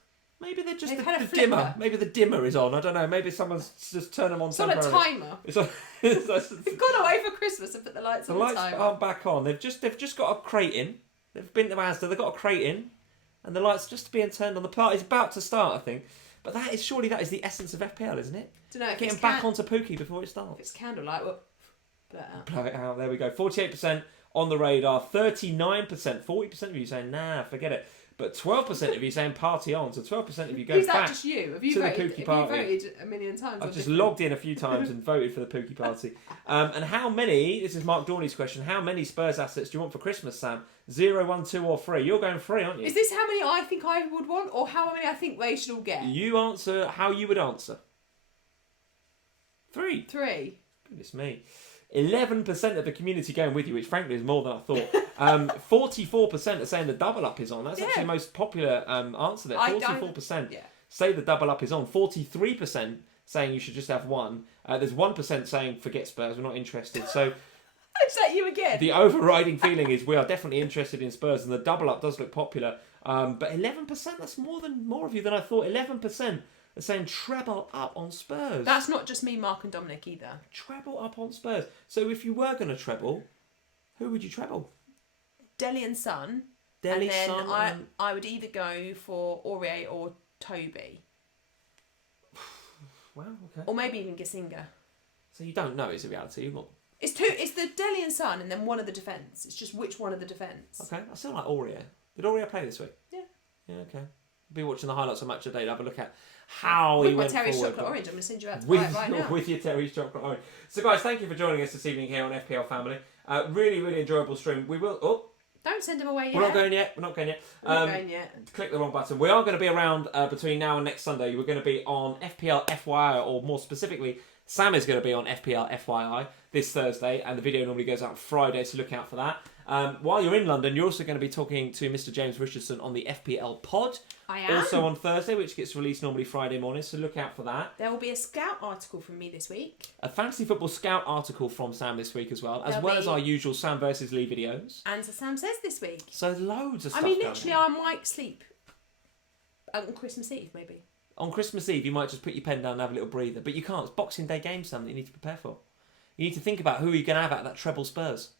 maybe they're just the dimmer. Maybe the dimmer is on. I don't know. Maybe someone's just turned them on. It's not a timer. It's on. They've gone away for Christmas and put the lights on the timer. The lights aren't back on. They've just got a crate in. They've been to Asda. They've got a crate in, and the lights just being turned on. The party's about to start, I think. But that is the essence of FPL, isn't it? Don't know. Getting back onto Pukki before it starts. If it's candlelight, well, blow it out. Blow it out. There we go. 48% on the radar. 39%. 40% of you saying nah, forget it. But 12% of you saying party on. So 12% of you go back. Is that just you? Have you to voted? the Pukki party. Have you voted a million times? I've just logged in a few times and voted for the Pukki party. And how many? This is Mark Dorney's question. How many Spurs assets do you want for Christmas, Sam? 0, 1, 2, or 3? You're going 3, aren't you? Is this how many I think I would want, or how many I think they should all get? You answer how you would answer. 3. 3. Goodness me. 11% of the community going with you, which frankly is more than I thought. 44% are saying the double up is on. That's actually the most popular answer there. 44% say the double up is on. 43% saying you should just have one. There's 1% saying forget Spurs, we're not interested. So is that you again? The overriding feeling is we are definitely interested in Spurs, and the double up does look popular. But 11%, that's more of you than I thought. 11% are saying treble up on Spurs. That's not just me, Mark and Dominic either. Treble up on Spurs. So if you were going to treble, who would you treble? Dele and Son. Dele, and Son. then I would either go for Aurier or Toby. Wow, okay. Or maybe even Gisinga. So you don't know is the reality. You've got... It's the Dele and Son and then one of the defence. It's just which one of the defence. Okay, I still like Aurier. Did Aurier play this week? Yeah. Yeah, okay. I'll be watching the highlights of Match of the Day to have a look at how he went Terry's forward. chocolate orange. I'm going to send you out to right now. With your Terry's chocolate orange. So guys, thank you for joining us this evening here on FPL Family. Really, really enjoyable stream. We will... Oh, don't send them away yet. We're not going yet. We're not going yet. Click the wrong button. We are going to be around between now and next Sunday. We're going to be on FPL FYI, or more specifically, Sam is going to be on FPL FYI this Thursday, and the video normally goes out Friday, so look out for that. While you're in London, you're also going to be talking to Mr. James Richardson on the FPL Pod. I am. Also on Thursday, which gets released normally Friday morning, so look out for that. There will be a scout article from me this week. A fantasy football scout article from Sam this week as well, as our usual Sam versus Lee videos. And so Sam says this week. So loads of stuff. I mean, literally, I might sleep on Christmas Eve, maybe. On Christmas Eve, you might just put your pen down and have a little breather. But you can't. It's Boxing Day game, Sam, that you need to prepare for. You need to think about who you're going to have at that treble Spurs.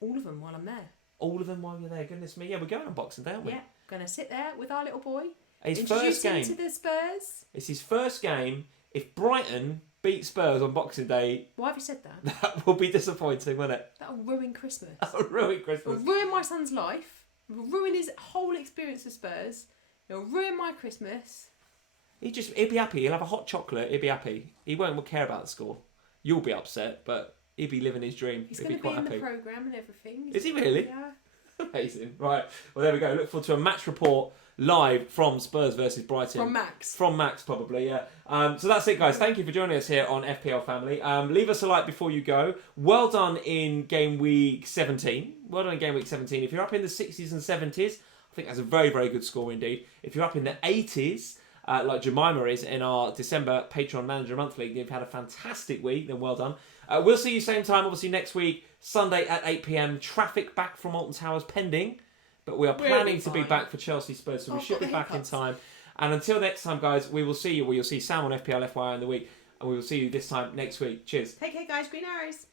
All of them while I'm there. All of them while you're there. Goodness me. Yeah, we're going on Boxing Day, aren't we? Yeah, going to sit there with our little boy. His introduce first game. him to the Spurs. It's his first game. If Brighton beat Spurs on Boxing Day... Why have you said that? That will be disappointing, won't it? That'll ruin Christmas. That'll ruin Christmas. It'll ruin my son's life. It'll ruin his whole experience of Spurs. It'll ruin my Christmas. He'll be happy. He'll have a hot chocolate. He'll be happy. He won't care about the score. You'll be upset, but he'll be living his dream. He's he'll going to be be quite in happy. the programme and everything. Is he really? Yeah. Amazing. Right. Well, there we go. Look forward to a match report live from Spurs versus Brighton. From Max, probably, yeah. So that's it, guys. Thank you for joining us here on FPL Family. Leave us a like before you go. Well done in Game Week 17. Well done in Game Week 17. If you're up in the 60s and 70s, I think that's a very, very good score indeed. If you're up in the 80s, like Jemima is in our December Patron Manager Month League, you've had a fantastic week, then well done. We'll see you same time, obviously, next week, Sunday at 8 p.m. Traffic back from Alton Towers pending, but we are planning to be back for Chelsea Spurs, so we should be back in time. And until next time, guys, we will see you. You'll see Sam on FPL FYI in the week, and we will see you this time next week. Cheers. Take care, guys. Green arrows.